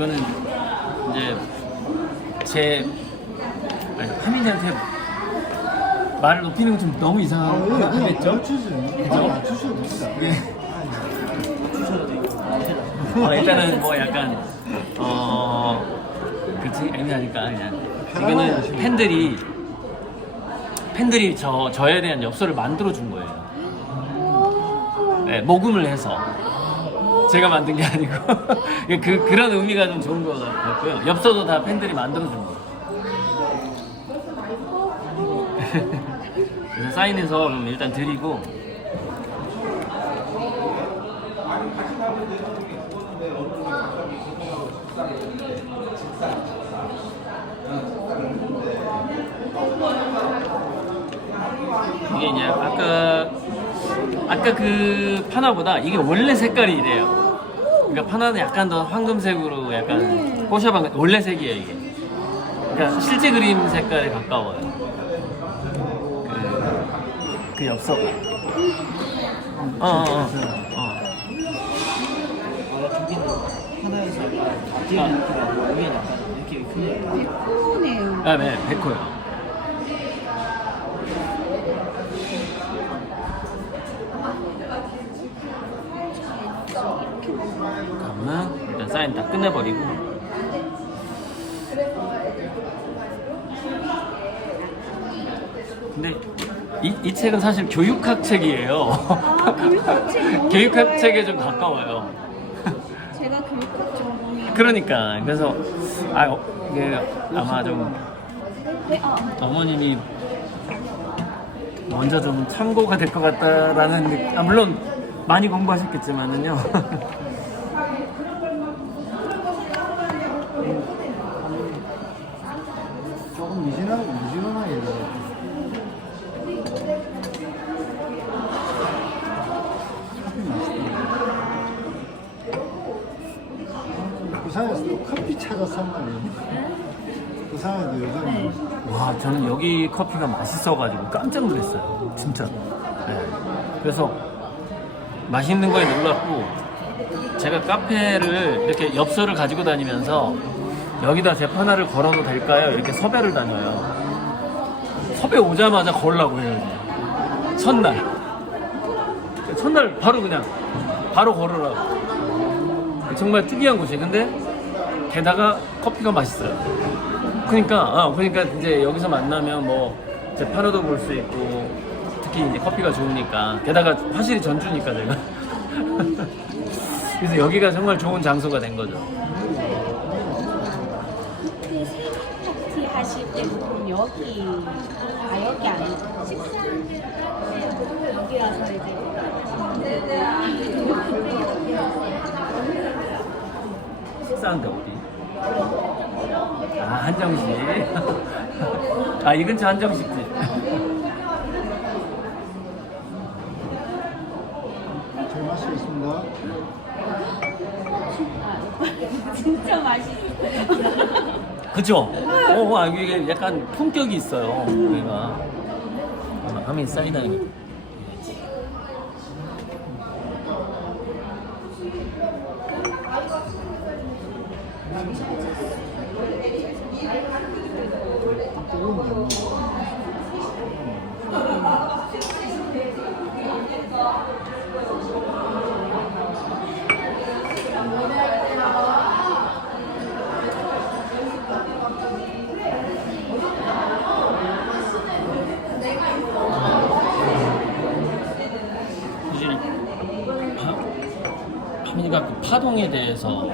이거는 이제 제 하민이한테 말을 높이는 건 좀 너무 이상하겠죠? 맞추셔도 됩니다. 네. 일단은 뭐 약간 그치 애매하니까 그냥 이거는 팬들이 저에 대한 엽서를 만들어 준 거예요. 네, 모금을 해서 제가 만든 게 아니고 그런 의미가 좀 좋은 것 같고요. 엽서도 다 팬들이 만들어 준 거예요. 그래서 사인해서 그럼 일단 드리고 이게 이제 아까 그 파나보다 이게 원래 색깔이 이래요. 그러니까 파나는 약간 더 황금색으로 약간 뽀샤방 원래 색이에요 이게. 그러니까 실제 그림 색깔에 가까워요. 그 엽서가. 저기는 하나에서 뒤에 위에 약간 이렇게 크네요. 백호네요. 아, 네, 백호요. 그러면 일단 사인 다 끝내버리고. 근데 이 책은 사실 교육학 책이에요. 교육학 책 교육학 책에 좀 가까워요. 제가 교육학 전공이. 그러니까 그래서 이게 아마 좀 어머님이 먼저 좀 참고가 될 것 같다라는 물론 많이 공부하셨겠지만은요. 조금 미지근하게 해요. 부산에서도 커피 찾았단 말이에요. 부산에도 요즘 와, 저는 여기 커피가 맛있어가지고 깜짝 놀랐어요. 진짜. 네. 그래서 맛있는 거에 놀랐고, 제가 카페를 이렇게 엽서를 가지고 다니면서 여기다 제 하나를 걸어도 될까요? 이렇게 섭외를 다녀요. 섭외 오자마자 걸라고 해요. 이제. 첫날 바로 걸으라고. 정말 특이한 곳이에요. 근데 게다가 커피가 맛있어요. 그러니까 이제 여기서 만나면 뭐 제 파노도 볼 수 있고 특히 이제 커피가 좋으니까 게다가 화실이 전주니까 제가 그래서 여기가 정말 좋은 장소가 된 거죠. 그 생일 파티 하실 때 보통 여기 아니고 식사하실 여기 와서 이제 식사하는데 어디? 한정식. 이 근처 한정식집. 잘 마시겠습니다. 진짜 맛있어요. 그죠? 이게 약간 품격이 있어요. 여기가. 하민 사인하는 거. 하민이가 그 파동에 대해서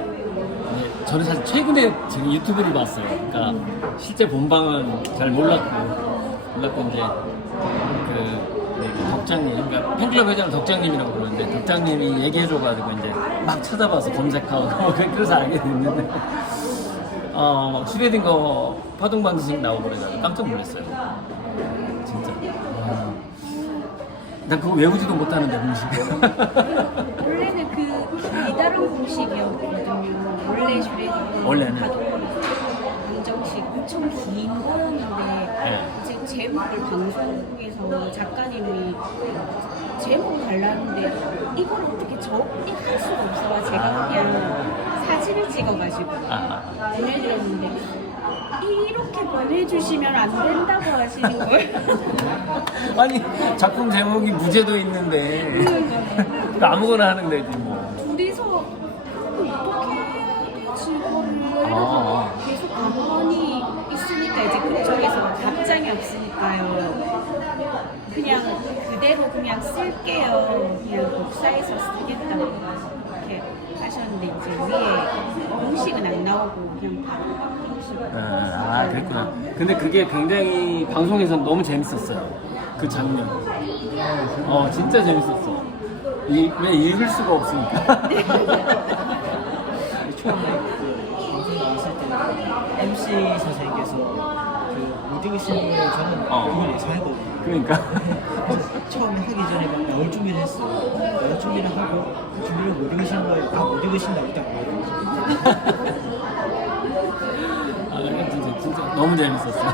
저는 사실 최근에 지금 유튜브를 봤어요. 그러니까 실제 본방은 잘 몰랐고 이제 그 덕장님, 그러니까 팬클럽 회장 덕장님이라고 그러는데 덕장님이 얘기해줘가지고 이제 막 찾아봐서 검색하고 그래서 알게 됐는데 막 슈레딩거 파동 방식 나오고 그래가지고 깜짝 놀랐어요. 진짜. 난 그거 외우지도 못하는데 공식. 원래는 그 이다른 공식이었거든요. 원래 슈레딩거 원래는. 방정식 엄청 긴 거였는데 이제 제목을 방송에서 작가님이 제목을 달라는데 이걸 어떻게 적게 할 수가 없어서 제가 그냥 사진을 찍어가지고 아, 보내드렸는데 이렇게 보내주시면 안 된다고 하시는 걸. 아니 작품 제목이 무죄도 있는데 아무거나 하는 데지 뭐. 둘이서 어떻게 해야 되지 이거를 아. 계속 가만히 있으니까 이제 그쪽에서 답장이 없으니까요. 그냥 그대로 그냥 쓸게요. 그냥 복사해서 쓰겠다고 이렇게 하셨는데 이제 위에 공식은 안 나오고 그냥 바로 공식. 아, 그랬구나. 근데 그게 굉장히 방송에서 너무 재밌었어요. 그 장면. 진짜 재밌었어. 왜 읽을 수가 없으니까. 처음에 방송 나왔을 때 MC 선생님께서 그 무디그 신을 저는 그걸 예상했거든요. 그러니까. 처음에 하기 전에 막 나올 준비를 했어요. 나올 준비를 하고 준비를 무디그 신을 무디그 신다고 딱 나오더라고요. 이건 진짜 너무 재밌었어요.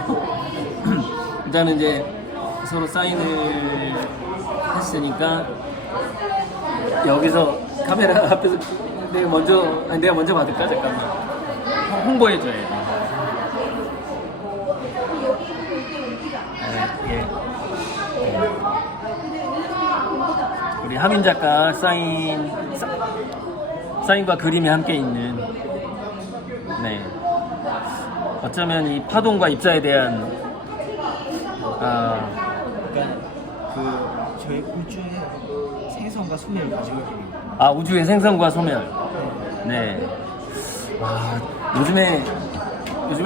일단은 이제 서로 사인을 했으니까 여기서 카메라 앞에서 내가 먼저 받을까? 잠깐만. 홍보해줘야 돼. 예. 우리 하민 작가 사인과 그림이 함께 있는, 네. 어쩌면 이 파동과 입자에 대한 그러니까 그 저희 우주의 생성과 소멸을 가지고 있는 우주의 생성과 소멸. 네. 요즘에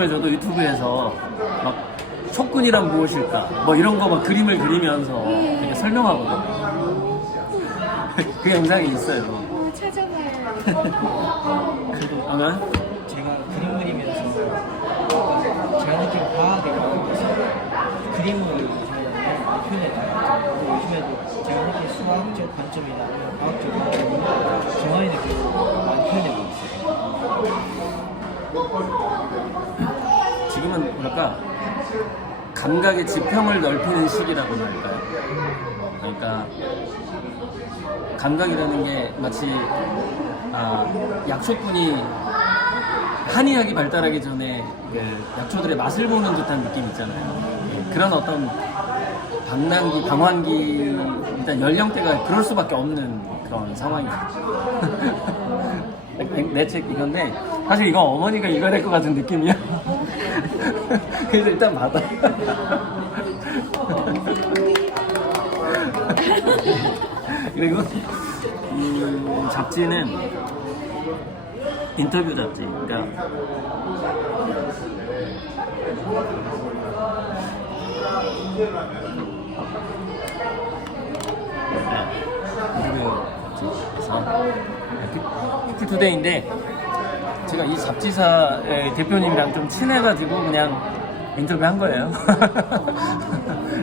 저도 유튜브에서 막 촉근이란 무엇일까? 뭐 이런 거 막 그림을 그리면서 되게 설명하거든요. 그 영상이 있어요. 찾아봐요. 그래도 아마 제가 그림 그리면서 제가 느낀 과학의 그림을 저희가 표현했다. 요즘에도 제가 느낀 수학적 관점이나 아니면 과학적 관점을 정한이 느끼고 많이 표현해보고 있어요. 지금은 뭐랄까 감각의 지평을 넓히는 시기라고나 할까요? 그러니까 감각이라는 게 마치 약초꾼이 한의학이 발달하기 전에 그 약초들의 맛을 보는 듯한 느낌 있잖아요. 그런 어떤 방황기 일단 연령대가 그럴 수밖에 없는 그런 상황이죠. 내 책 이건데 사실 이거 어머니가 읽어야 될 것 같은 느낌이야. 그래서 일단 받아. 그리고 이 잡지는 인터뷰 잡지. 그러니까 피플투데이인데 제가 이 잡지사의 대표님이랑 좀 친해가지고 그냥 인터뷰한 거예요.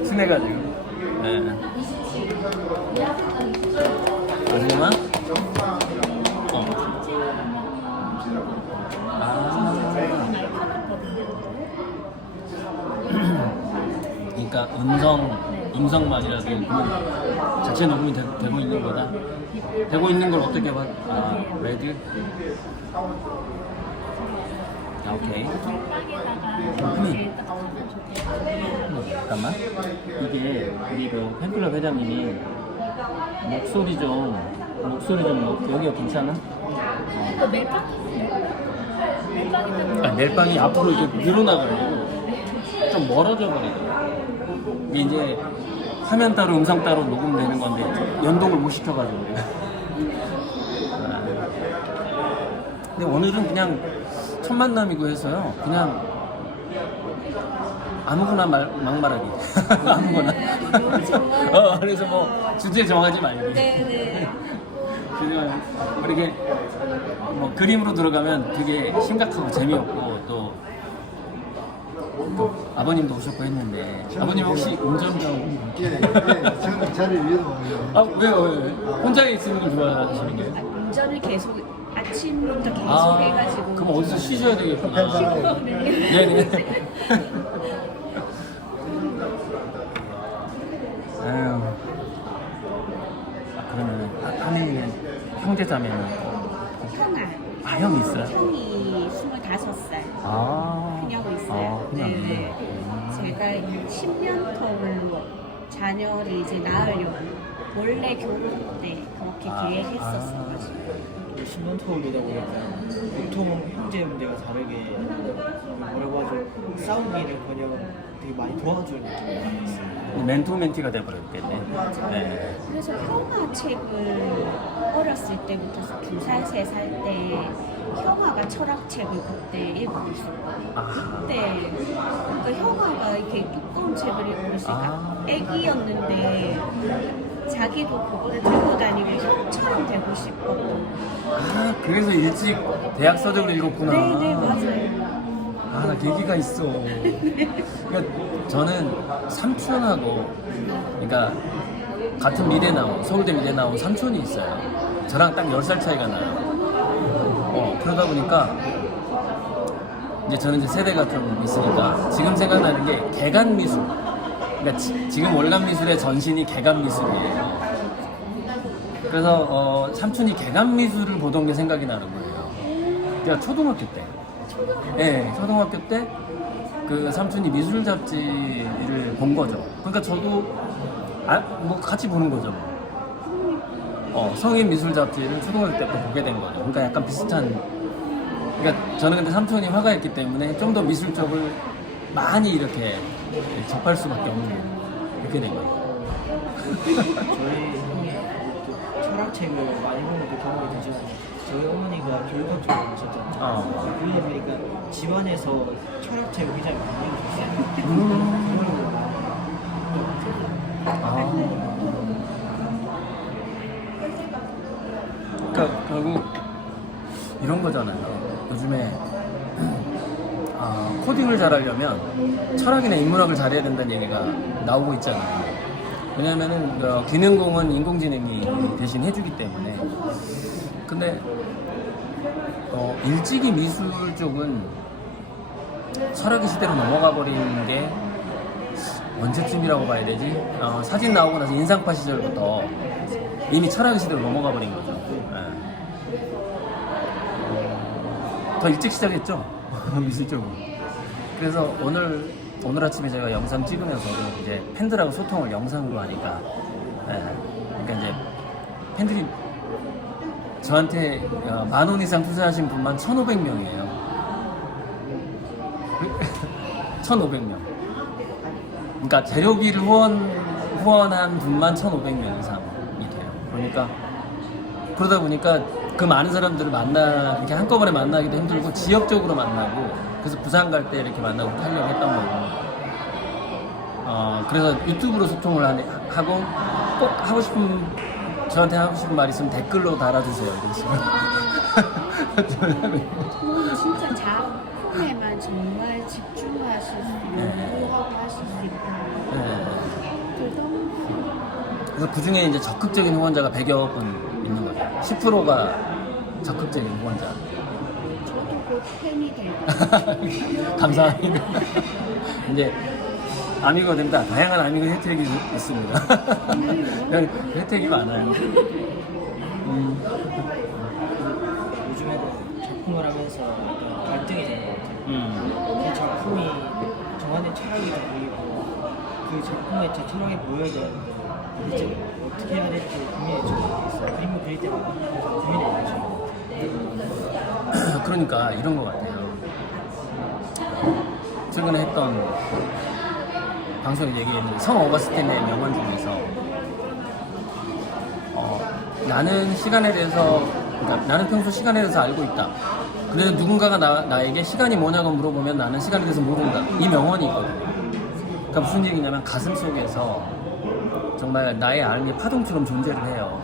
친해가지고. 네. 잠깐만. 그러니까 음성만이라도 그건 자체 녹음이 되고 있는 거다. 되고 있는 걸 어떻게 봐? 레드. 오케이. 잠깐만. 이게 우리 그 팬클럽 회장님이 목소리 좀 여기가 괜찮아? 이거 멜빵이 앞으로 이렇게 밀어나가지고 좀 멀어져 버리더라고. 이게 이제 화면 따로 음성 따로 녹음되는 건데 연동을 못 시켜가지고. 근데 오늘은 그냥 첫 만남이고 해서요. 그냥 아무거나 막 말하기. 아무거나. 그래서 뭐 주제 정하지 말고. 네네. 그냥 이렇게 뭐 그림으로 들어가면 되게 심각하고 재미없고 또 아버님도 오셨고 했는데 아버님 혹시 운전병? 예, 저는 자리를 이어서 왜요? 혼자 있으는 걸 좋아하시는 게요? 운전을 계속 아침부터 계속 해가지고. 그럼 어디서 쉬셔야 되겠구나. 네. 네네. 아유. 그러면 하민이는 형제 자매는? 형아. 아, 형이 있어요? 형이 25살. 아. 그녀고 있어요. 그냥. 네. 제가 10년 터울로 자녀를 이제 낳으려고 원래 결혼 때 그렇게 계획했었어요. 10년 터울이다 보니까 보통 형제 문제가 다르게 뭐라고 하죠? 싸우기는커녕 되게 많이 도와주는 느낌이 많이 있어요. 멘토 멘티가 돼버렸겠네. 맞아요. 네. 그래서 형아 책을 어렸을 때부터 2살, 3살 때 형아가 철학책을 그때 읽고 있었거든요. 아. 그때 그러니까 형아가 이렇게 두꺼운 책을 읽고 있으니까 아. 애기였는데 자기도 그거를 들고 다니면 형처럼 되고 싶었던. 아, 그래서 일찍 대학 서적을 읽었구나. 네네 맞아요. 아, 나 계기가 있어. 그러니까 저는 삼촌하고, 그러니까 같은 미대 나온, 서울대 미대 나온 삼촌이 있어요. 저랑 딱 10살 차이가 나요. 그러다 보니까 이제 저는 이제 세대가 좀 있으니까 지금 생각나는 게 개간 미술. 그러니까 지금 월간 미술의 전신이 개간 미술이에요. 그래서 삼촌이 개간 미술을 보던 게 생각이 나는 거예요. 제가 초등학교 때. 네, 초등학교 때 그 삼촌이 미술 잡지를 본 거죠. 그러니까 저도 뭐 같이 보는 거죠. 성인 미술 잡지를 초등학교 때부터 보게 된 거죠. 그러니까 약간 비슷한. 그러니까 저는 근데 삼촌이 화가였기 때문에 좀 더 미술 쪽을 많이 이렇게 접할 수밖에 없는 그렇게 된 거예요. 저희 형이 철학책을 많이 보는 그 경험이 되지만 저희 어머니가 교육학 쪽으로 오셨잖아요. 그러다 보니까 집안에서 철학책을 굉장히 많이 읽으셨어요. 그러니까 결국 이런 거잖아요. 요즘에 코딩을 잘하려면 철학이나 인문학을 잘해야 된다는 얘기가 나오고 있잖아요. 왜냐면은 기능공은 인공지능이 대신 해주기 때문에. 근데 일찍이 미술 쪽은 철학의 시대로 넘어가 버리는 게 언제쯤이라고 봐야 되지? 사진 나오고 나서 인상파 시절부터 이미 철학의 시대로 넘어가 버린 거죠. 더 일찍 시작했죠. 미술 쪽은. 그래서 오늘 아침에 제가 영상 찍으면서도 이제 팬들하고 소통을 영상으로 하니까, 그러니까 이제 팬들이 저한테 10,000원 이상 투자하신 분만 1,500명이에요. 1,500명. 그러니까 재료비를 후원한 분만 1,500명 이상이 돼요. 그러니까 그러다 보니까 그 많은 사람들을 이렇게 한꺼번에 만나기도 힘들고 지역적으로 만나고, 그래서 부산 갈 때 이렇게 만나고 하려고 했던 거고. 그래서 유튜브로 소통을 하고, 꼭 저한테 하고 싶은 말 있으면 댓글로 달아주세요. 이런 식으로. 저는 진짜 작품에만 정말 집중하실 수 있고 하실 수 있고. 그래서 그 중에 이제 적극적인 후원자가 100여 분 있는 거죠. 10%가 적극적인 후원자. 저도 곧 팬이 될 감사합니다. 이제 아미가 된다. 다양한 아미가 혜택이 있습니다. 혜택이 많아요. 요즘에 작품을 하면서 약간 갈등이 되는 것 같아요. 그 작품이 저한테 철학이라 보이고 그 작품에 제 철학이 보여야 되는데 이제 어떻게 해야 될지 고민이 좀 있어요. 그림을 그릴 때마다 고민이 많죠. 그러니까 이런 것 같아요. 최근에 했던 방송에 얘기했는데 성 어거스틴의 명언 중에서 나는 시간에 대해서, 그러니까 나는 평소 시간에 대해서 알고 있다. 그래서 누군가가 나에게 시간이 뭐냐고 물어보면 나는 시간에 대해서 모른다. 이 명언이 있거든요. 그러니까 무슨 얘기냐면 가슴 속에서 정말 나의 알미 파동처럼 존재를 해요.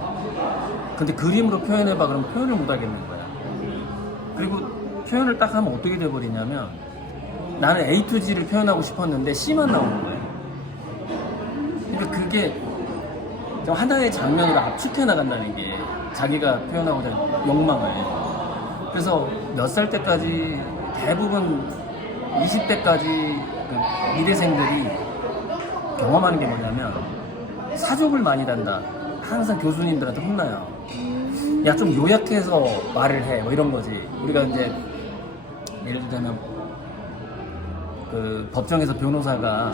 근데 그림으로 표현해봐 그러면 표현을 못 하겠는 거야. 그리고 표현을 딱 하면 어떻게 돼버리냐면 나는 A to G를 표현하고 싶었는데 C만 나오는 거예요. 그러니까 그게 하나의 장면으로 압축해 나간다는 게 자기가 표현하고자 하는 욕망을. 그래서 몇 살 때까지 대부분 20대까지 그 미대생들이 경험하는 게 뭐냐면 사족을 많이 단다. 항상 교수님들한테 혼나요. 야 좀 요약해서 말을 해 뭐 이런 거지. 우리가 이제 예를 들자면 그 법정에서 변호사가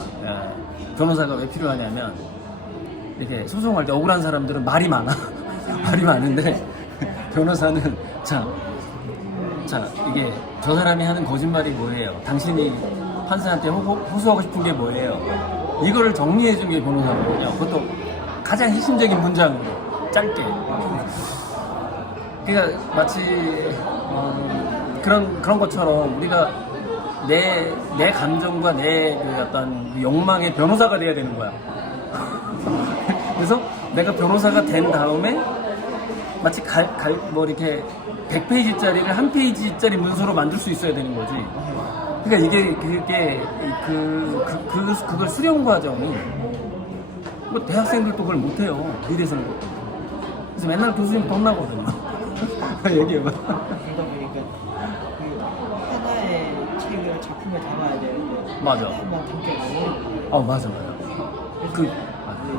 왜 필요하냐면 이렇게 소송할 때 억울한 사람들은 말이 많아. 말이 많은데 변호사는 자 이게 저 사람이 하는 거짓말이 뭐예요? 당신이 판사한테 호소하고 싶은 게 뭐예요? 이거를 정리해 준 게 변호사거든요. 그것도 가장 핵심적인 문장으로 짧게. 그러니까 마치 그런 것처럼 우리가 내 감정과 내 그 어떤 욕망의 변호사가 돼야 되는 거야. 그래서 내가 변호사가 된 다음에 마치 뭐 이렇게 100페이지짜리를 한 페이지짜리 문서로 만들 수 있어야 되는 거지. 그러니까 그걸 수련 과정이 뭐 대학생들도 그걸 못해요. 미래생도. 그래서 맨날 교수님 혼나거든요. 얘기해봐. 그러다 보니까 그 하나의 책을 작품을 담아야 되는데 맞아. 하나만 담기 너무 맞아.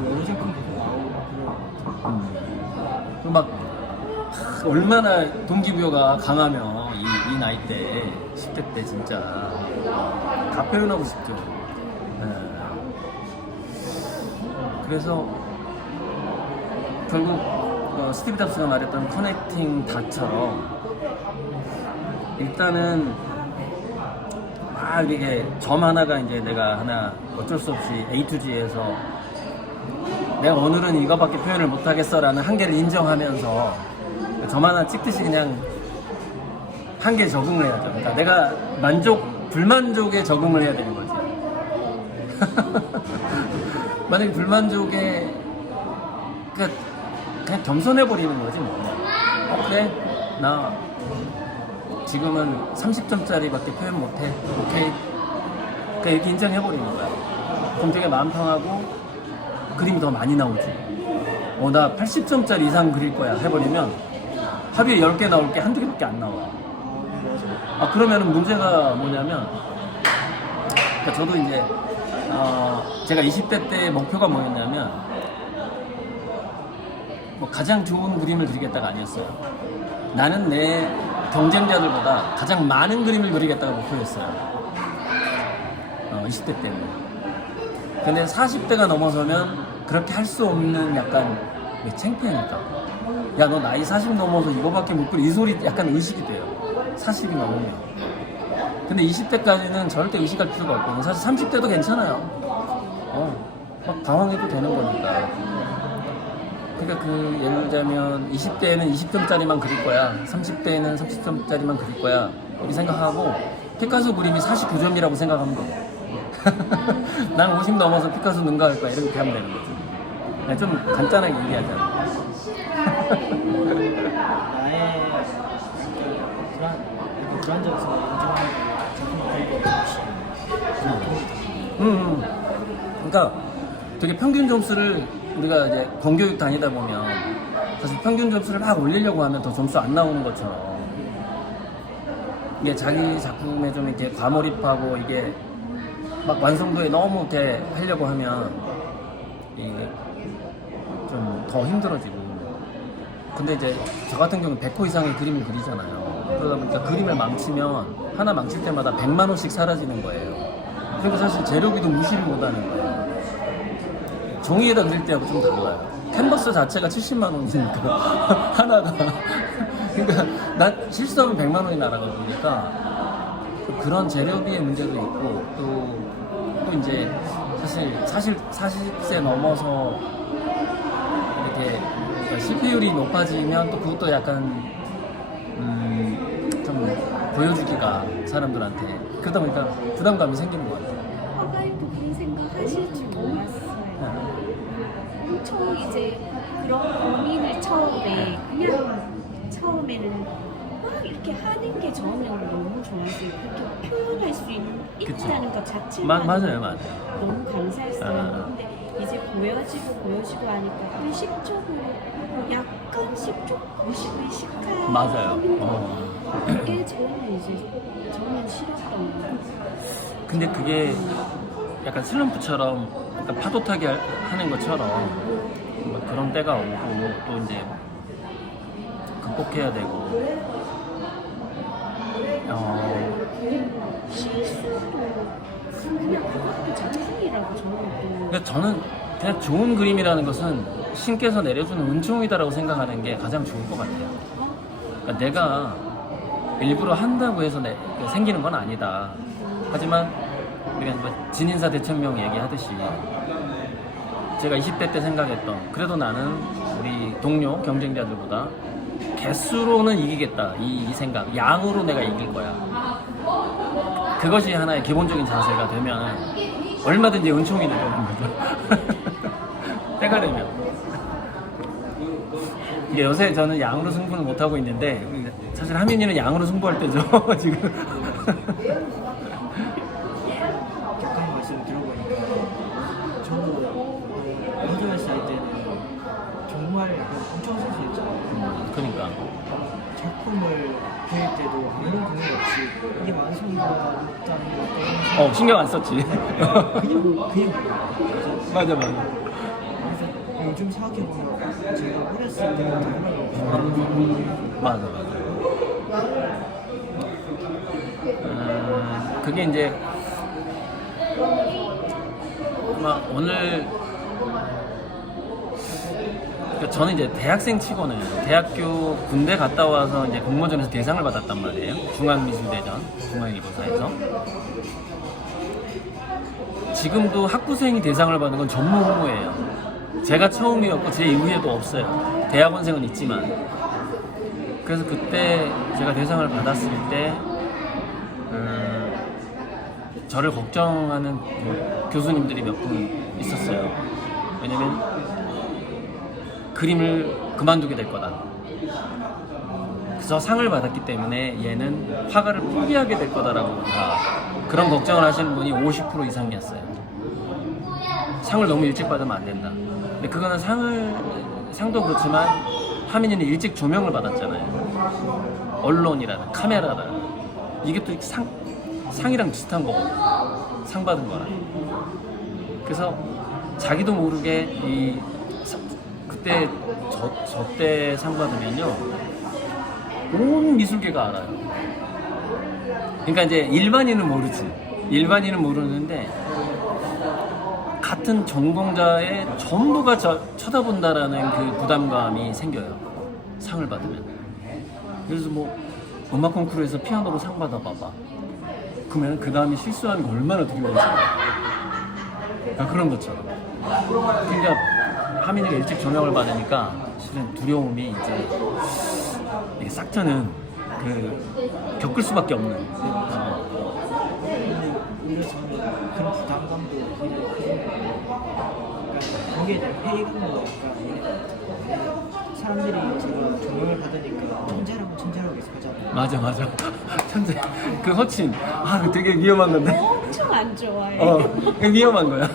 여러 작품 계속 나오고 그런 막 얼마나 동기부여가 강하면 이 나이 때 10대 때 진짜 다 표현하고 싶죠. 그래서 결국 스티브 잡스가 말했던 커넥팅 닷처럼 일단은 이게 점 하나가 이제 내가 하나 어쩔 수 없이 A to G에서 내가 오늘은 이거밖에 표현을 못하겠어라는 한계를 인정하면서 점 하나 찍듯이 그냥 한계에 적응을 해야죠. 그러니까 내가 불만족에 적응을 해야 되는 거지. 만약에 불만족에 그냥 겸손해버리는 거지 뭐. 그래 나 지금은 30점짜리밖에 표현 못해. 오케이. 그러니까 이렇게 인정해버리는 거야. 그럼 되게 마음 편하고 그림이 더 많이 나오지. 나 80점짜리 이상 그릴 거야 해버리면 하루에 10개 나올 게 한두 개밖에 안 나와. 그러면은 문제가 뭐냐면 그러니까 저도 이제 제가 20대 때 목표가 뭐였냐면 뭐 가장 좋은 그림을 그리겠다가 아니었어요. 나는 내 경쟁자들보다 가장 많은 그림을 그리겠다가 목표였어요. 20대 때는. 근데 40대가 넘어서면 그렇게 할 수 없는 약간 창피하니까. 야, 너 나이 40 넘어서 이거밖에 못 그려. 이 소리 약간 의식이 돼요. 40이 넘으면. 근데 20대까지는 절대 의식할 필요가 없거든요. 사실 30대도 괜찮아요. 막 당황해도 되는 거니까. 그러니까 예를 들자면 20대에는 20점짜리만 그릴 거야. 30대에는 30점짜리만 그릴 거야. 이렇게 생각하고 피카소 그림이 49점이라고 생각하면 돼. 난 50 넘어서 피카소 능가할 거야. 이렇게 하면 되는 거지. 좀 간단하게 얘기하자. 나의 불안정성을 인정하는 작품을 그러니까 되게 평균 점수를 우리가 이제 공교육 다니다 보면 사실 평균 점수를 막 올리려고 하면 더 점수 안 나오는 것처럼 이게 자기 작품에 좀 이렇게 과몰입하고 이게 막 완성도에 너무 이렇게 하려고 하면 이게 좀 더 힘들어지고. 근데 이제 저 같은 경우는 100호 이상의 그림을 그리잖아요. 그러다 보니까 그림을 망치면 하나 망칠 때마다 100만 원씩 사라지는 거예요. 그러니까 사실 재료비도 무시를 못하는 거예요. 종이에다 그릴 때하고 좀 달라요. 캔버스 자체가 70만 원이니까 하나가. 그러니까 난 실수하면 100만 원이 날아가 보니까 그런 재료비의 문제도 있고 또 이제 사실 40세 넘어서 이렇게 실패율이 높아지면 또 그것도 약간 좀 보여주기가 사람들한테 그러다 보니까 부담감이 생기는 것 같아요. 화가님도 그런 생각 하실 줄 몰랐어요. 엄청 이제 그런 고민을 처음에는 막 이렇게 하는 게 저는 너무 좋았어요. 그렇게 표현할 수 있다는 것 자체가 맞아요. 너무 감사했어요. 근데 이제 보여지고 하니까 의식적으로 약간 10쪽 의식한 맞아요. 그게 저는 싫었던 거예요. 근데 그게 약간 슬럼프처럼 약간 파도 타기 하는 것처럼 막 그런 때가 오고 또 이제 극복해야 되고 그냥 그것도 작품이라고 저는 또 그러니까 저는 그냥 좋은 그림이라는 것은 신께서 내려주는 은총이다라고 생각하는 게 가장 좋을 것 같아요. 그러니까 내가 일부러 한다고 해서 생기는 건 아니다. 하지만 우리가 뭐 진인사 대천명 얘기하듯이 제가 20대 때 생각했던 그래도 나는 우리 동료 경쟁자들보다 개수로는 이기겠다 이 생각, 양으로 내가 이길 거야. 그것이 하나의 기본적인 자세가 되면 얼마든지 은총이 되는 거죠. 때가 되면. 이게 요새 저는 양으로 승부는 못 하고 있는데 사실 하민이는 양으로 승부할 때죠. 지금. 객관 말씀 들어보니까 저도 8살 때는 정말 엄청 선수였잖아요. 그러니까. 작품을 그릴 때도 아무런 고민 없이 이게 완성이가 없다는 걸 신경 안 썼지. 그냥 맞아. 그래서 요즘 생각해보면 제가 어렸을 때부터 맞아. 그게 이제 아마 오늘 그러니까 저는 이제 대학생 치고는 대학교 군대 갔다 와서 이제 공모전에서 대상을 받았단 말이에요. 중앙미술대전, 중앙일보사에서. 지금도 학부생이 대상을 받는 건 전무후무예요. 제가 처음이었고 제 이후에도 없어요. 대학원생은 있지만. 그래서 그때 제가 대상을 받았을 때 저를 걱정하는 교수님들이 몇 분 있었어요. 왜냐면 그림을 그만두게 될 거다. 그래서 상을 받았기 때문에 얘는 화가를 포기하게 될 거다라고 다 그런 걱정을 하시는 분이 50% 이상이었어요. 상을 너무 일찍 받으면 안 된다. 근데 그거는 상도 그렇지만 하민이는 일찍 조명을 받았잖아요. 언론이라든 카메라라든 이게 또 상이랑 비슷한 거거든요. 상 받은 거랑. 그래서 자기도 모르게 그때 저 때 상 받으면요 온 미술계가 알아요. 그러니까 이제 일반인은 모르지. 일반인은 모르는데 같은 전공자의 전부가 쳐다본다라는 그 부담감이 생겨요. 상을 받으면. 그래서 뭐 음악 콩쿠르에서 피아노로 상 받아봐봐. 그러면 그 다음에 실수하는 게 얼마나 두려워져. 그런 것처럼. 그러니까 하민이가 일찍 조명을 받으니까 실은 두려움이 이제 이게 싹 트는 겪을 수밖에 없는. 근데 저는 그런 부담감도 거기에 대한 회의감도 사람들이 제가 조명을 받으니까 천재라고 계속 하잖아요. 맞아. 천재. 그 호칭. 그거 되게 위험한 건데. 엄청 안 좋아해. 그게 위험한 거야.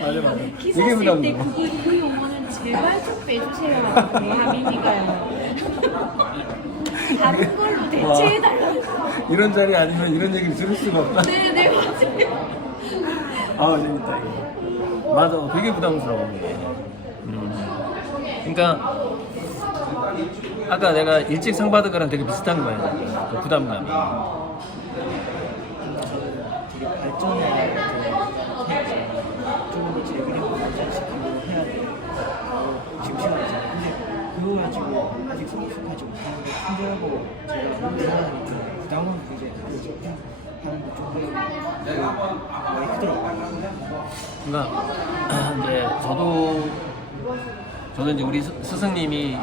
맞아. 기사 이게 쓸 때 부담돼. 그 용어는 제발 좀 빼주세요. 하민이가요. 다른 걸로 대체해달라고. 이런 자리 아니면 이런 얘기를 들을 수가 없다. 네네 맞아요. 재밌다 이거. 맞아, 되게 부담스러워 이게. 그러니까 아까 내가 일찍 상 받은 거랑 되게 비슷한 거예요. 그 부담감이. 되게 발전해야 조금 더 제 그림을 발전시키고 해야 돼요. 지금 시간이잖아요. 근데 그거 가지고 아직 성숙하지 못하는 게 힘들고 제가 너무 생각하니까 부담은 굉장히 그냥 하는 게 조금 많이 크더라고요. 그러니까 이제 저도 이제 우리 선생님이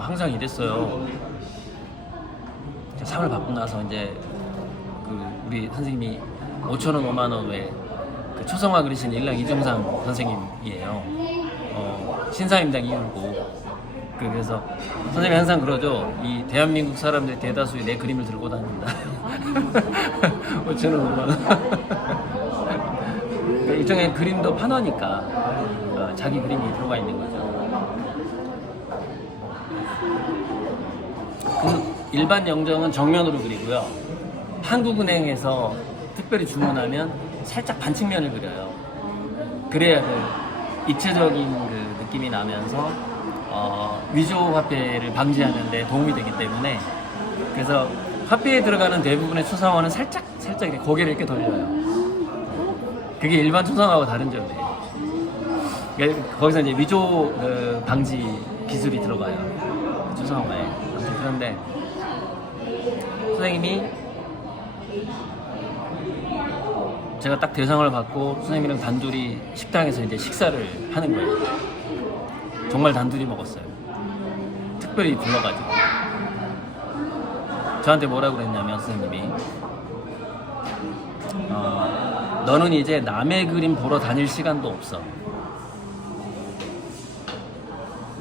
항상 이랬어요. 상을 받고 나서 이제 우리 선생님이 5,000원, 5만원 외 초성화 그리신 일랑 이정상 선생님이에요. 신사임당 이울고. 그래서 선생님이 항상 그러죠. 이 대한민국 사람들 대다수의 내 그림을 들고 다닌다. 5,000원, 5만원. 일종의 그림도 판화니까 자기 그림이 들어가 있는 거죠. 그 일반 영정은 정면으로 그리고요. 한국은행에서 특별히 주문하면 살짝 반측면을 그려요. 그래야 그 입체적인 그 느낌이 나면서 위조 화폐를 방지하는 데 도움이 되기 때문에 그래서 화폐에 들어가는 대부분의 초상화는 살짝 이렇게 고개를 이렇게 돌려요. 그게 일반 초상화하고 다른 점이에요. 그러니까 거기서 이제 위조 방지 기술이 들어가요. 초상화에. 아무튼 그런데 선생님이 제가 딱 대상을 받고 선생님이랑 단둘이 식당에서 이제 식사를 하는 거예요. 정말 단둘이 먹었어요. 특별히 불러가지고. 저한테 뭐라고 그랬냐면 선생님이 너는 이제 남의 그림 보러 다닐 시간도 없어.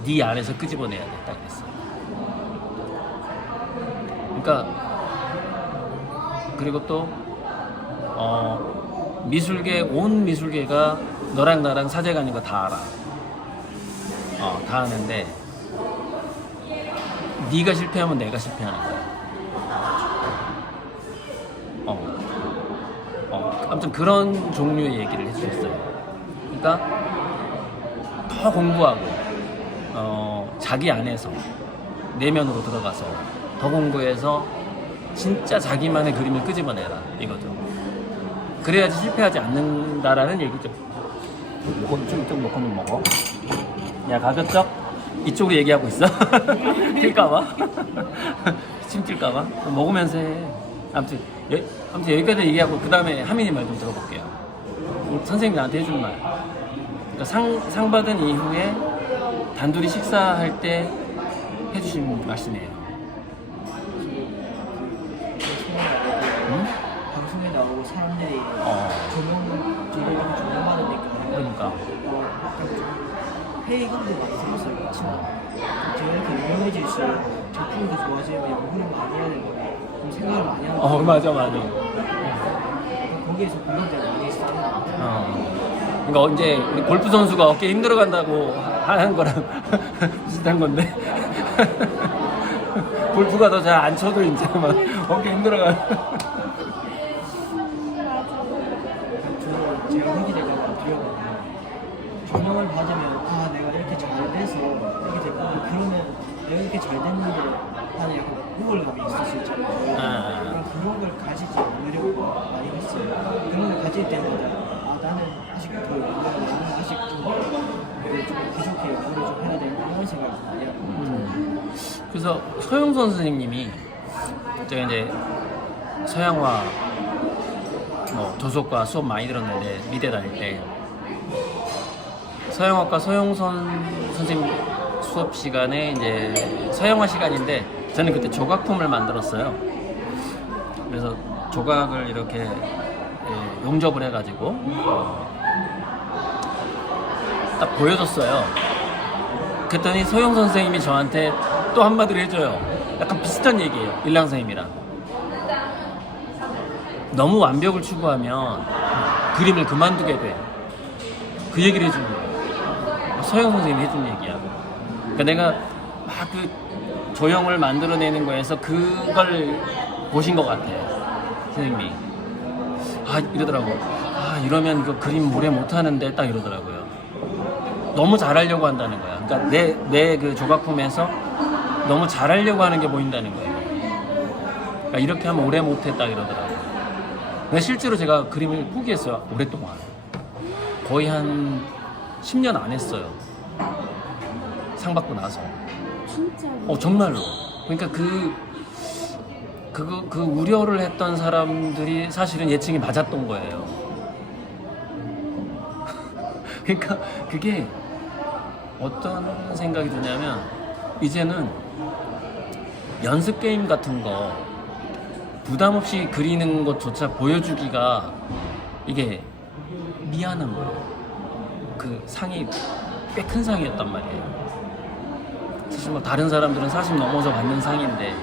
네 안에서 끄집어내야 돼. 딱 그랬어요. 그러니까 그리고 또 미술계 온 미술계가 너랑 나랑 사제관인 거 다 알아. 다 아는데 네가 실패하면 내가 실패하는 거야. 아무튼 그런 종류의 얘기를 해주셨어요. 그러니까 더 공부하고 자기 안에서 내면으로 들어가서 더 공부해서 진짜 자기만의 그림을 끄집어내라 이거죠. 그래야지 실패하지 않는다라는 얘기죠. 이거 좀 먹고는 먹어. 야 가급적 이쪽으로 얘기하고 있어. 튈까봐. 침 튈까봐. 먹으면서 해. 아무튼 여기까지 얘기하고 그 다음에 하민이 말 좀 들어볼게요. 선생님이 나한테 해준 말. 그러니까 상 받은 이후에 단둘이 식사할 때 해주신 말씀이에요. 응? 방송에 나오고 사람들이 저를 이렇게 조명받으니까 그러니까 약간 좀 회의감도 많이 들었어요. 그렇지만 제가 이렇게 유명해질수록 작품도 좋아지면 흐름 많이 해야 되고 좀 생각을 많이 하는 거 맞아. 거기에서 공감대가 많이 쌓이는 것 같아요. 그러니까 이제 우리 골프 선수가 어깨 힘들어 간다고 하는 거랑 비슷한 건데 골프가 더 잘 안 쳐도 이제 막 어깨 힘들어 가. 제가 하게 될까봐 두려워요. 조명을 받으면 내가 이렇게 잘 돼서 이렇게 됐구나. 그러면 내가 이렇게 잘 됐는데 하는 약간 우월감이 있을 수 있잖아요. 그런 걸 가지지 않으려고 많이 했어요. 그런 걸 가질 때마다 나는 아직 더 나는 아직 좀 부족해요. 오늘 좀 해야 되는 이런 생각을 많이 하고 그래서 서영선 선생님이 제가 이제 서양화 도서과 수업 많이 들었는데 미대 다닐 때 서양학과 서영선 선생님 수업 시간에 이제 서양화 시간인데 저는 그때 조각품을 만들었어요. 그래서 조각을 이렇게 용접을 해가지고 딱 보여줬어요. 그랬더니 서영 선생님이 저한테 또 한마디를 해줘요. 약간 비슷한 얘기예요. 일랑 선생님이랑. 너무 완벽을 추구하면 그림을 그만두게 돼. 그 얘기를 해준 거예요. 서영 선생님이 해준 얘기야. 그러니까 내가 막 그 조형을 만들어내는 거에서 그걸 보신 것 같아요. 선생님이. 이러더라고. 이러면 이거 그림 오래 못하는데 딱 이러더라고요. 너무 잘하려고 한다는 거야. 그러니까 내 그 조각품에서 너무 잘하려고 하는 게 보인다는 거예요. 그러니까 이렇게 하면 오래 못해 딱 이러더라고요. 근데 실제로 제가 그림을 포기했어요. 오랫동안. 거의 한 10년 안 했어요. 상 받고 나서. 진짜로? 정말로. 그러니까 그 우려를 했던 사람들이 사실은 예측이 맞았던 거예요. 그러니까 그게 어떤 생각이 드냐면 이제는 연습 게임 같은 거 부담 없이 그리는 것조차 보여주기가 이게 미안한 거예요. 그 상이 꽤 큰 상이었단 말이에요. 사실 뭐 다른 사람들은 40 넘어서 받는 상인데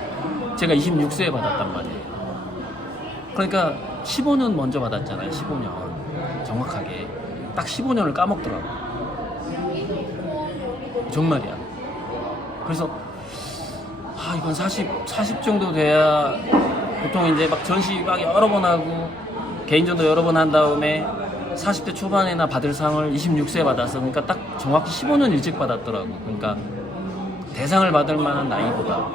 제가 26세에 받았단 말이에요. 그러니까 15년 먼저 받았잖아요. 15년 정확하게 딱 15년을 까먹더라고. 정말이야. 그래서 이건 40 정도 돼야 보통 이제 막 전시 막 여러 번 하고 개인전도 여러 번 한 다음에 40대 초반에나 받을 상을 26세에 받았어. 그러니까 딱 정확히 15년 일찍 받았더라고. 그러니까 대상을 받을 만한 나이보다.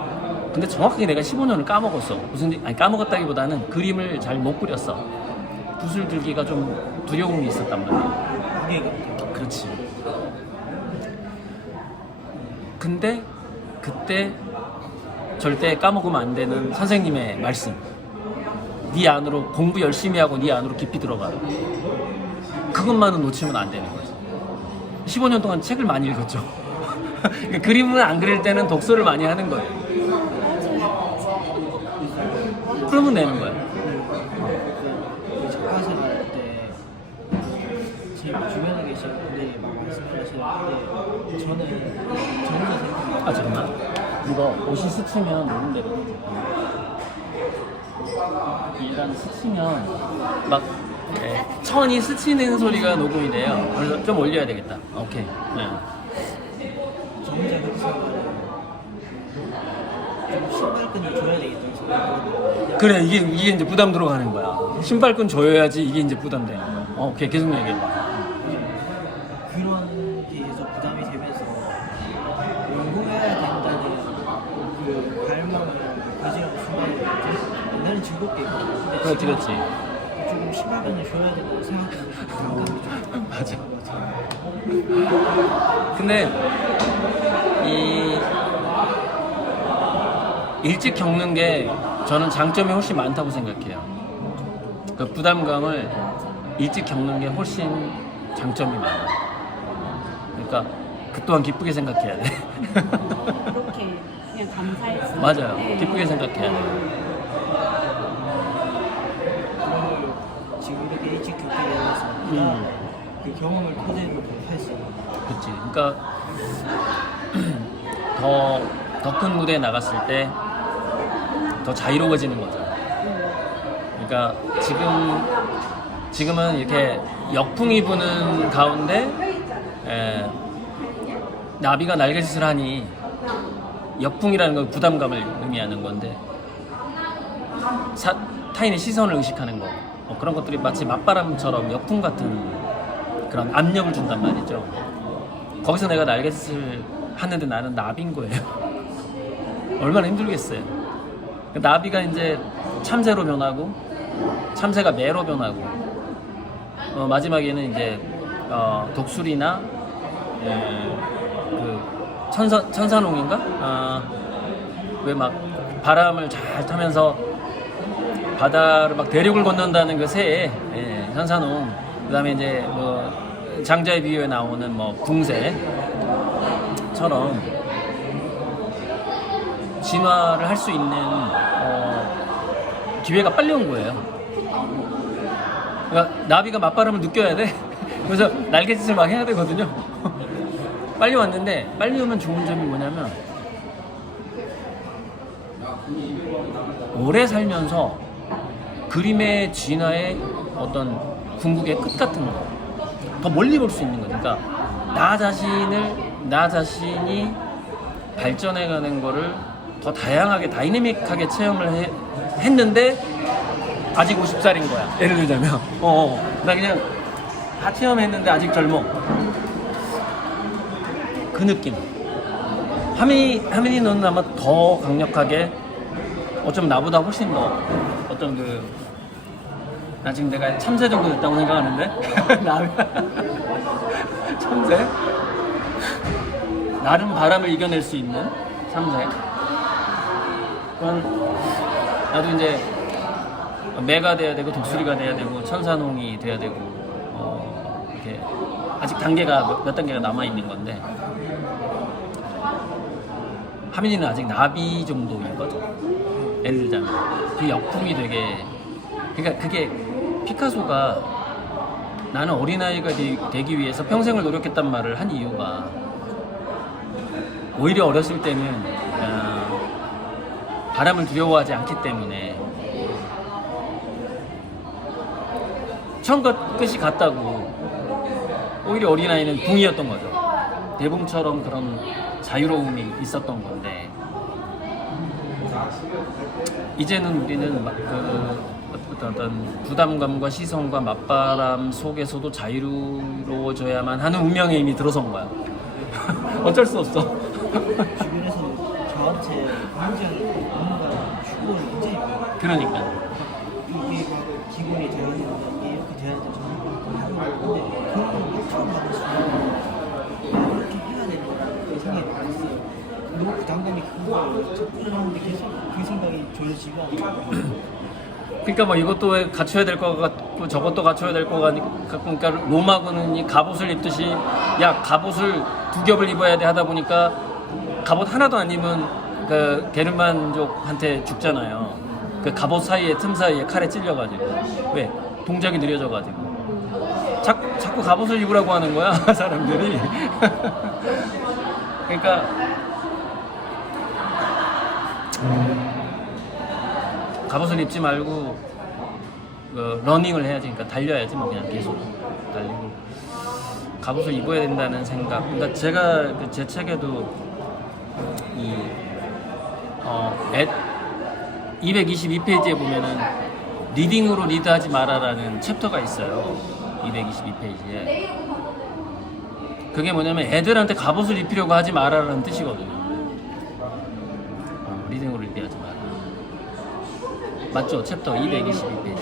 근데 정확하게 내가 15년을 까먹었어. 아니 까먹었다기보다는 그림을 잘 못 그렸어. 붓을 들기가 좀 두려움이 있었단 말이야. 무게가. 그렇지. 근데 그때 절대 까먹으면 안 되는 선생님의 말씀. 네 안으로 공부 열심히 하고 네 안으로 깊이 들어가라. 그것만은 놓치면 안 되는 거지. 15년 동안 책을 많이 읽었죠. 그러니까 그림을 안 그릴 때는 독서를 많이 하는 거예요. 그러면 되는 거야. 그 작가 생활 때 제 주변에 계신 분들이 막 말씀하시는데 저는 생각합니다. 아 잠깐만. 이거 옷이 스치면 노는 대로. 얘랑 스치면 막 천이 스치는 소리가 녹음이 돼요. 그래서 좀 올려야 되겠다. 오케이. 네. 저 혼자 그렇게 생각하는 좀 신발끈을 줘야 되겠다는 생각이 그래 이게 이제 부담 들어가는 거야. 신발끈 조여야지 이게 이제 부담되는 거야. 오케이 계속 얘기해봐. 그런 게 계속 부담이 되면서 연구해야 된다는 그 발망을 가지는 순간에 옛날엔 즐겁게 했거든요. 근데 그렇지 지금 그렇지. 조금 신발끈을 줘야 된다고 생각하면 맞아. 근데 이 일찍 겪는 게 저는 장점이 훨씬 많다고 생각해요. 그 부담감을 일찍 겪는 게 훨씬 장점이 많아. 그러니까 그 또한 기쁘게 생각해야 돼. 그렇게 그냥 감사했어요. 맞아요. 네. 기쁘게 생각해야 돼. 지금 이렇게 일찍 겪게 되면서 그 경험을 토대로 할 수 있는 그치. 그러니까 더 큰 무대에 나갔을 때 더 자유로워지는 거죠. 그러니까 지금은 이렇게 역풍이 부는 가운데 나비가 날갯짓을 하니 역풍이라는 건 부담감을 의미하는 건데 타인의 시선을 의식하는 거 그런 것들이 마치 맞바람처럼 역풍 같은 그런 압력을 준단 말이죠. 거기서 내가 날갯짓을 하는데 나는 나비인 거예요. 얼마나 힘들겠어요. 나비가 이제 참새로 변하고 참새가 매로 변하고 마지막에는 이제 독수리나 그 천사농인가 왜 막 바람을 잘 타면서 바다를 막 대륙을 건넌다는 그 새에 천사농 그다음에 이제 뭐 장자의 비유에 나오는 뭐 붕새처럼 진화를 할 수 있는 기회가 빨리 온 거예요. 그러니까 나비가 맞바람을 느껴야 돼. 그래서 날갯짓을 막 해야 되거든요. 빨리 왔는데 빨리 오면 좋은 점이 뭐냐면 오래 살면서 그림의 진화의 어떤 궁극의 끝 같은 거 더 멀리 볼 수 있는 거니까 그러니까 나 자신이 발전해가는 거를 더 다양하게 다이내믹하게 체험을 했는데 아직 50살인 거야. 예를 들자면 나 그냥 다 체험했는데 아직 젊어. 그 느낌. 하민이 너는 아마 더 강력하게 어쩌면 나보다 훨씬 더 어떤 나 지금 내가 참새 정도 됐다고 생각하는데 참새? 나름 바람을 이겨낼 수 있는 참새. 나도 이제 매가 돼야 되고 독수리가 돼야 되고 천사농이 돼야 되고 이렇게 아직 단계가 몇 단계가 남아 있는 건데 하민이는 아직 나비 정도인 거죠. 예를 들자면 그 역풍이 되게 그러니까 그게 피카소가 나는 어린아이가 되기 위해서 평생을 노력했단 말을 한 이유가 오히려 어렸을 때는 바람을 두려워하지 않기 때문에 처음과 끝이 같다고 오히려 어린아이는 붕이었던 거죠. 대붕처럼 그런 자유로움이 있었던 건데 이제는 우리는 막 어떤 부담감과 시선과 맞바람 속에서도 자유로워져야만 하는 운명의 힘이 들어선 거야. 어쩔 수 없어. 주변에서 저한테 굉장히 뭔가 추구를 굉장히 많이 해요. 그러니까. 이게 기본이 돼야 되는데 이게 이렇게 돼야 되는데 저는 하고 근데 그런 걸 처음 받은 순간 이렇게 해야 되는 생각이 많았어요. 너무 부담감이 큰 거예요. 접근하는데 계속 그 생각이 졸지가 않고 그러니까 뭐 이것도 갖춰야 될 것 같고 저것도 갖춰야 될 것 같고 그러니까 로마군은 이 갑옷을 입듯이 야 갑옷을 2겹을 입어야 돼 하다 보니까 갑옷 하나도 안 입은 그 게르만족한테 죽잖아요. 그 갑옷 사이에 틈 사이에 칼에 찔려가지고 왜 동작이 느려져가지고 자꾸 갑옷을 입으라고 하는 거야 사람들이. 그러니까 갑옷을 입지 말고 러닝을 해야지. 그러니까 달려야지 뭐 그냥 계속 달리고 갑옷을 입어야 된다는 생각. 그러니까 제가 제 책에도 이 222페이지에 보면은 리딩으로 리드하지 마라라는 챕터가 있어요. 222페이지에. 그게 뭐냐면 애들한테 갑옷을 입히려고 하지 마라라는 뜻이거든요. 리딩으로 리드하지 마라. 맞죠? 챕터 222페이지.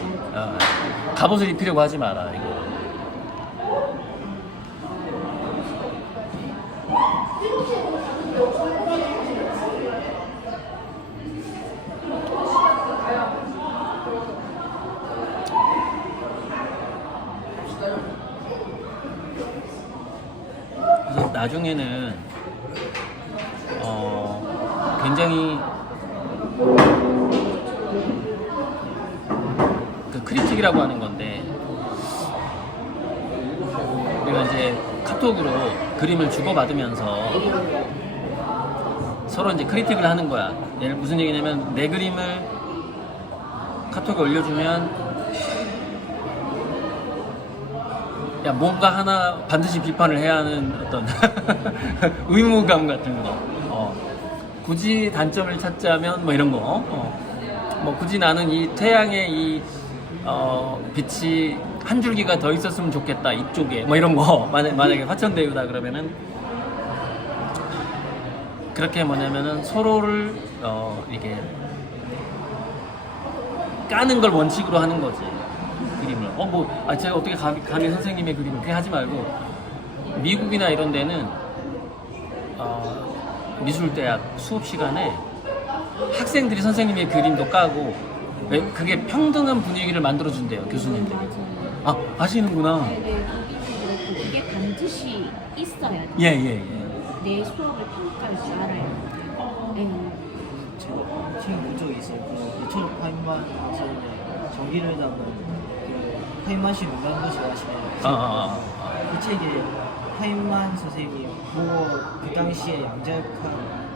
갑옷을 입히려고 하지 마라. 이거. 그래서 나중에는 굉장히 그 크리틱이라고 하는 건데 우리가 이제 카톡으로 그림을 주고받으면서 서로 이제 크리틱을 하는 거야. 얘는 무슨 얘기냐면 내 그림을 카톡에 올려주면 야 뭔가 하나 반드시 비판을 해야 하는 어떤 의무감 같은 거. 굳이 단점을 찾자면 뭐 이런 거. 뭐 굳이 나는 이 태양의 이 빛이 한 줄기가 더 있었으면 좋겠다 이쪽에 뭐 이런 거. 만약에 화천대유다 그러면은 그렇게 뭐냐면은 서로를 이게 까는 걸 원칙으로 하는 거지. 그림을 제가 어떻게 감히 선생님의 그림을 그렇게 하지 말고 미국이나 이런 데는 미술대학 수업 시간에 학생들이 선생님의 그림도 까고 그게 평등한 분위기를 만들어준대요 교수님들이. 아시는구나. 네, 그게 반드시 있어야 돼. 예. 내 수업을 평가할 줄 알아요. 네. 제가 책을 본 적이 있어요. 그 이철욱 파인만 전기를 담은 그 파인만식 유명한 것이 아시나요? 그 책에 파인만 선생님이 그 당시에 양자역학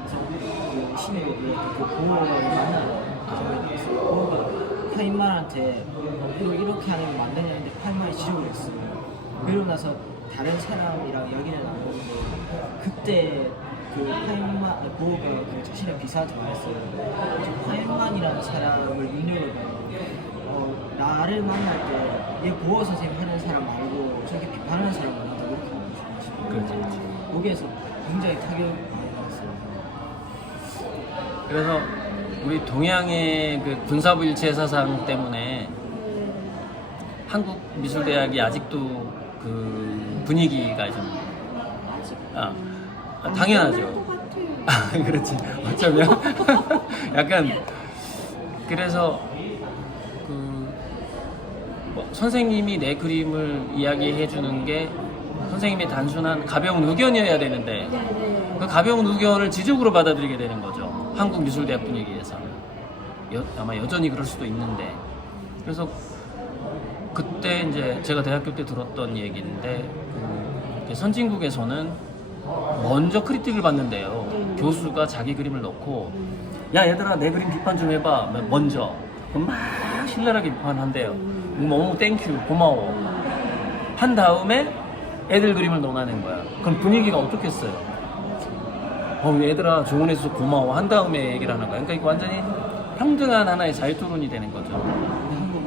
그 신을 그 보호를 만나요. 보호가 파인만한테 이렇게 하는 게 맞느냐 했는데 파인만이 지적을 했어요. 그러고 나서 다른 사람이랑 얘기를 나누는데 그때 그 보호가 그 자신의 비서한테 말했어요. 파인만이라는 사람을 눈여겨봐요. 나를 만날 때 얘 보호 선생님 하는 사람 말고 저렇게 비판하는 사람 만난다 이렇게 말했어요. 그렇지. 거기에서 굉장히 타격을 많이 받았어요. 그래서 우리 동양의 그 군사부일체 사상 때문에 한국 미술대학이 아직도 그 분위기가 좀 당연하죠. 그렇지. 어쩌면 약간 그래서 선생님이 내 그림을 이야기해 주는 게 선생님의 단순한 가벼운 의견이어야 되는데 그 가벼운 의견을 지적으로 받아들이게 되는 거죠. 한국 미술대학 분위기에서 아마 여전히 그럴 수도 있는데 그래서 그때 이제 제가 대학교 때 들었던 얘기인데 선진국에서는 먼저 크리틱을 받는데요. 교수가 자기 그림을 넣고 야 얘들아 내 그림 비판 좀 해봐 먼저 그럼 막 신랄하게 비판한대요. 너무 땡큐 고마워 한 다음에 애들 그림을 넣어내는 거야. 그럼 분위기가 어떻겠어요? 얘들아 조언해줘서 고마워 한 다음에 얘기를 하는 거야. 그러니까 이거 완전히 평등한 하나의 자유토론이 되는 거죠. 한국은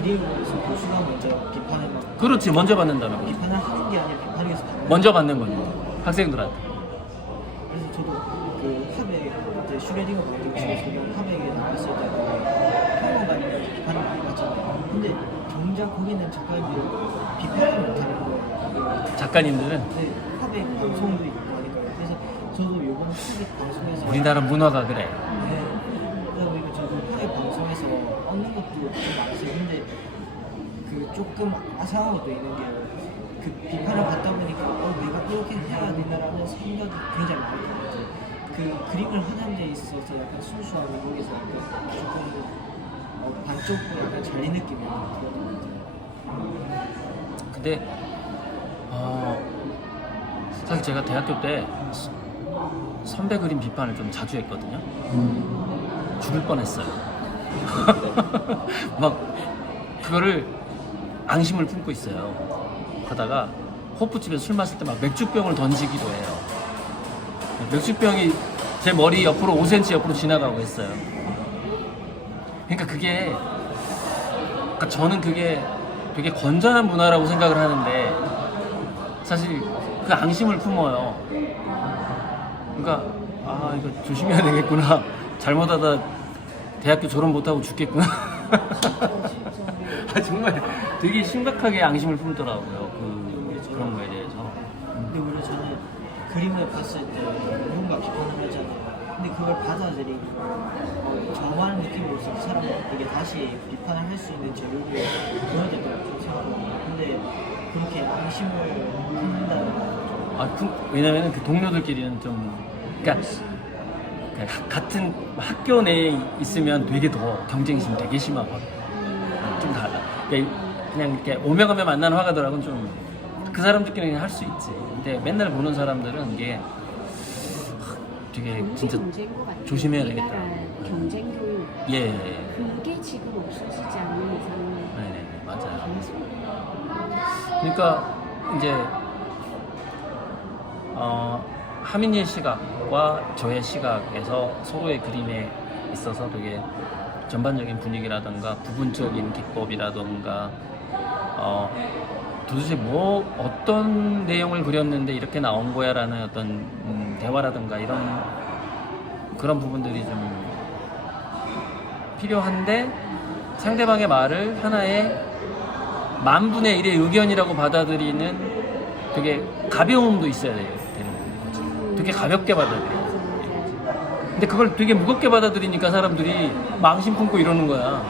그림으로서 교수가 먼저 비판을 그렇지, 먼저 받는다는 거지. 비판을 하는 게 아니라 비판에서 받는 먼저 받는 거지, 학생들한테. 그래서 저도 그 화백 그때 슈레딩거 만들기 적용 화백에 나왔을 때 평론가님 이렇게 비판을 많이 받잖아요. 근데 정작 거기는 작가님들이 비판을 못하는 거예요. 작가님들은 네, 화백 방송도 있고 하니까요. 그래서 저도 요번 화백 방송에서 우리나라 문화가 그래. 네, 그러다 보니까 저도 화백 방송에서 얻는 것도 좀 많았어요. 근데 그 조금 아상한 것도 있는 게 그 비판을 받다 보니까 내가 이렇게 해야 된다라는 생각이 굉장히 많이 들었어요. 그 그림을 하는 데 있어서 약간 순수한 의목에서 약간 조금 반쪽으로 약간 잘린 느낌이 들었던 것 같아요. 근데 사실 제가 대학교 때 선배 그림 비판을 좀 자주 했거든요. 죽을 뻔했어요. 막 그거를 앙심을 품고 있어요. 그러다가 호프집에서 술 마실 때 막 맥주병을 던지기도 해요. 맥주병이 제 머리 옆으로 5cm 옆으로 지나가고 했어요. 그러니까 그러니까 저는 그게 되게 건전한 문화라고 생각을 하는데 사실 그 앙심을 품어요. 그러니까 이거 조심해야 되겠구나. 잘못하다 대학교 졸업 못하고 죽겠구나. 정말 되게 심각하게 앙심을 품더라고요. 그런 거에 대해서. 근데 오히려 저는 그림을 봤을 때 누군가 비판을 하잖아요. 근데 그걸 받아들이고 저만 느낌으로써 그 사람에게 다시 비판을 할 수 있는 재료를 보여야 된다고 좀 생각합니다. 근데 그렇게 앙심을 품는다는 건 왜냐면 그 동료들끼리는 좀 그러니까 같은 학교 내에 있으면 되게 더 경쟁심 되게 심하거든. 좀 달라. 그냥 이렇게 오며 가며 만나는 화가들하고는 좀 그 사람들끼리는 할 수 있지. 근데 맨날 보는 사람들은 이게 되게 진짜 문제인 것 같아요. 조심해야 되겠다. 우리나라 경쟁 교육 예. 그게 지금 없어지지 않는 이상 네네, 맞아요. 계속 그러니까 이제 하민이의 시각과 저의 시각에서 서로의 그림에 있어서 되게 전반적인 분위기라든가 부분적인 기법이라든가 도대체 어떤 내용을 그렸는데 이렇게 나온 거야 라는 어떤 대화라든가 이런 그런 부분들이 좀 필요한데 상대방의 말을 하나의 10,000분의 1의 의견이라고 받아들이는 되게 가벼움도 있어야 되는 거지. 되게 가볍게 받아들여요. 근데 그걸 되게 무겁게 받아들이니까 사람들이 망신 품고 이러는 거야.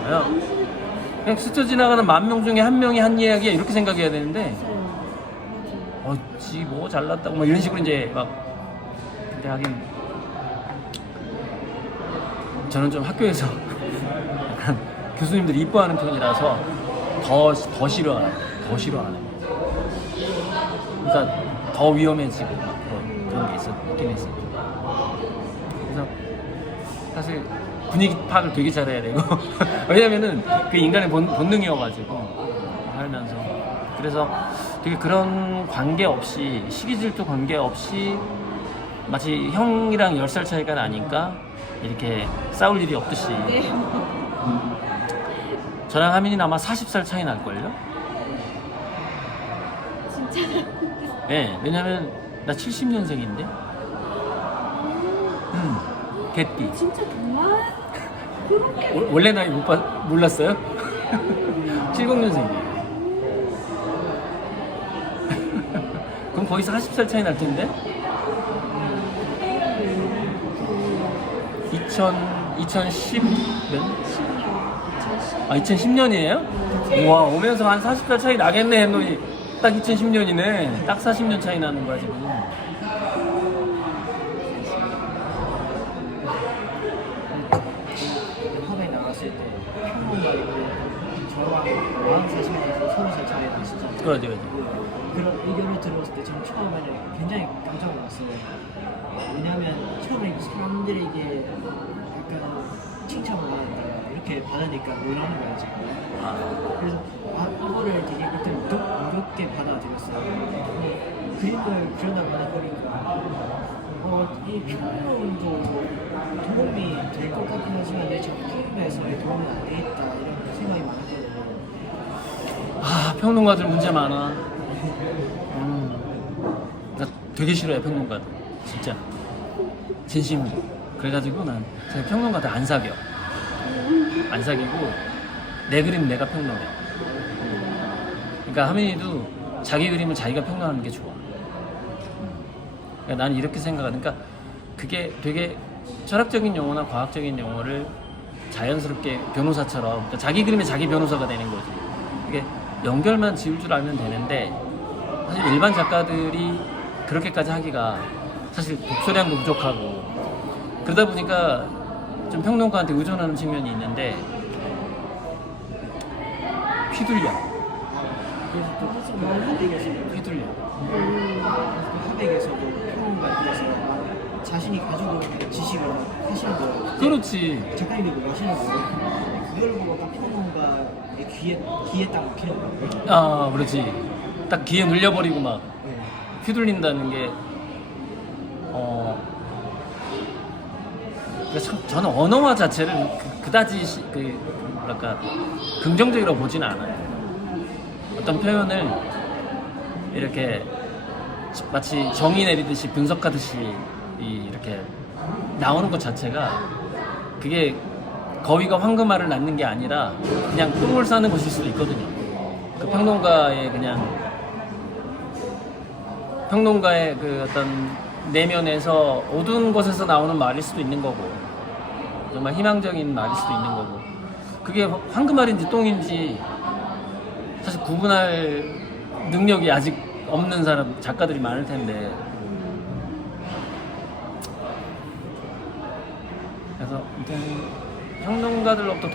그냥 스쳐 지나가는 10,000명 중에 한 명이 한 이야기야 이렇게 생각해야 되는데 지 뭐 잘났다고 막 이런 식으로 이제 막 근데 하긴 저는 좀 학교에서 약간 교수님들이 이뻐하는 편이라서 더 싫어하는 그러니까 더 위험해지고 막 그런 게 있긴 했어요. 그래서 사실 분위기 파악을 되게 잘해야 되고 왜냐면은 그 인간의 본능이어가지고 살면서 그래서 되게 그런 관계없이 시기질투 관계없이 마치 형이랑 10살 차이가 나니까 이렇게 싸울 일이 없듯이 저랑 하민이는 아마 40살 차이 날걸요? 진짜 네, 왜냐면 나 70년생인데 개띠 진짜 정말 그렇게 원래 나이 몰랐어요? 70년생이에요. 그럼 거의 40살 차이 날 텐데? 2010 몇? 2010년이에요? 우와, 오면서 한 40살 차이 나겠네 했더니 딱 2010년이네. 딱 40년 차이 나는 거야 지금. 화면에 나갔을 때 평론가이고 저랑 40살 차이에서 30살 차이 나시잖아요. 그러지. 그런 의견을 들었을 때 저는 처음에는 굉장히 깜짝 놀랐어요. 왜냐하면 처음에 사람들에게 약간 칭찬을 받는다 이렇게 받으니까 놀라는 거예요 지금. 그래서 이거를 되게 그때 무겁게 받아들였어요. 그림을 그려나가다 보니까 이 평론도 도움이 될 것 같긴 하지만 내 작품에서의 도움이 안 되겠다 이런 생각이 많았거든요. 평론가들 문제 많아. 나 되게 싫어해 평론가들. 진짜 진심으로. 그래가지고 난 제가 평론가들 안 사겨. 안 사귀고 내 그림 내가 평론해. 그러니까 하민이도 자기 그림을 자기가 평론하는 게 좋아. 그러니까 나는 이렇게 생각하니까 그게 되게 철학적인 용어나 과학적인 용어를 자연스럽게 변호사처럼 그러니까 자기 그림에 자기 변호사가 되는 거지. 이게 연결만 지을 줄 알면 되는데 사실 일반 작가들이 그렇게까지 하기가 사실 독서량도 부족하고 그러다 보니까 좀 평론가한테 의존하는 측면이 있는데 휘둘려. 그래서 또 하백에서 휘둘려. 하백에서도 평론가들에서 자신이 가지고 있는 지식을 하시는 거예요. 그렇지. 작가님들이 뭐 하시는 거예요. 그걸 보고 딱 평론가의 귀에 딱 막히는 거예요. 아, 그렇지. 딱 귀에 눌려버리고 막 네. 휘둘린다는 게 그러니까 저는 언어화 자체를 그다지 뭐랄까 긍정적으로 보지는 않아요. 어떤 표현을 이렇게 마치 정의 내리듯이 분석하듯이 이렇게 나오는 것 자체가 그게 거위가 황금알을 낳는 게 아니라 그냥 똥을 싸는 것일 수도 있거든요. 그 평론가의 그 어떤 내면에서 어두운 곳에서 나오는 말일 수도 있는 거고 정말 희망적인 말일 수도 있는 거고 그게 황금알인지 똥인지 사실 구분할 능력이 아직 없는 작가들이 많을 텐데 그래서 아무튼 평론가들로부터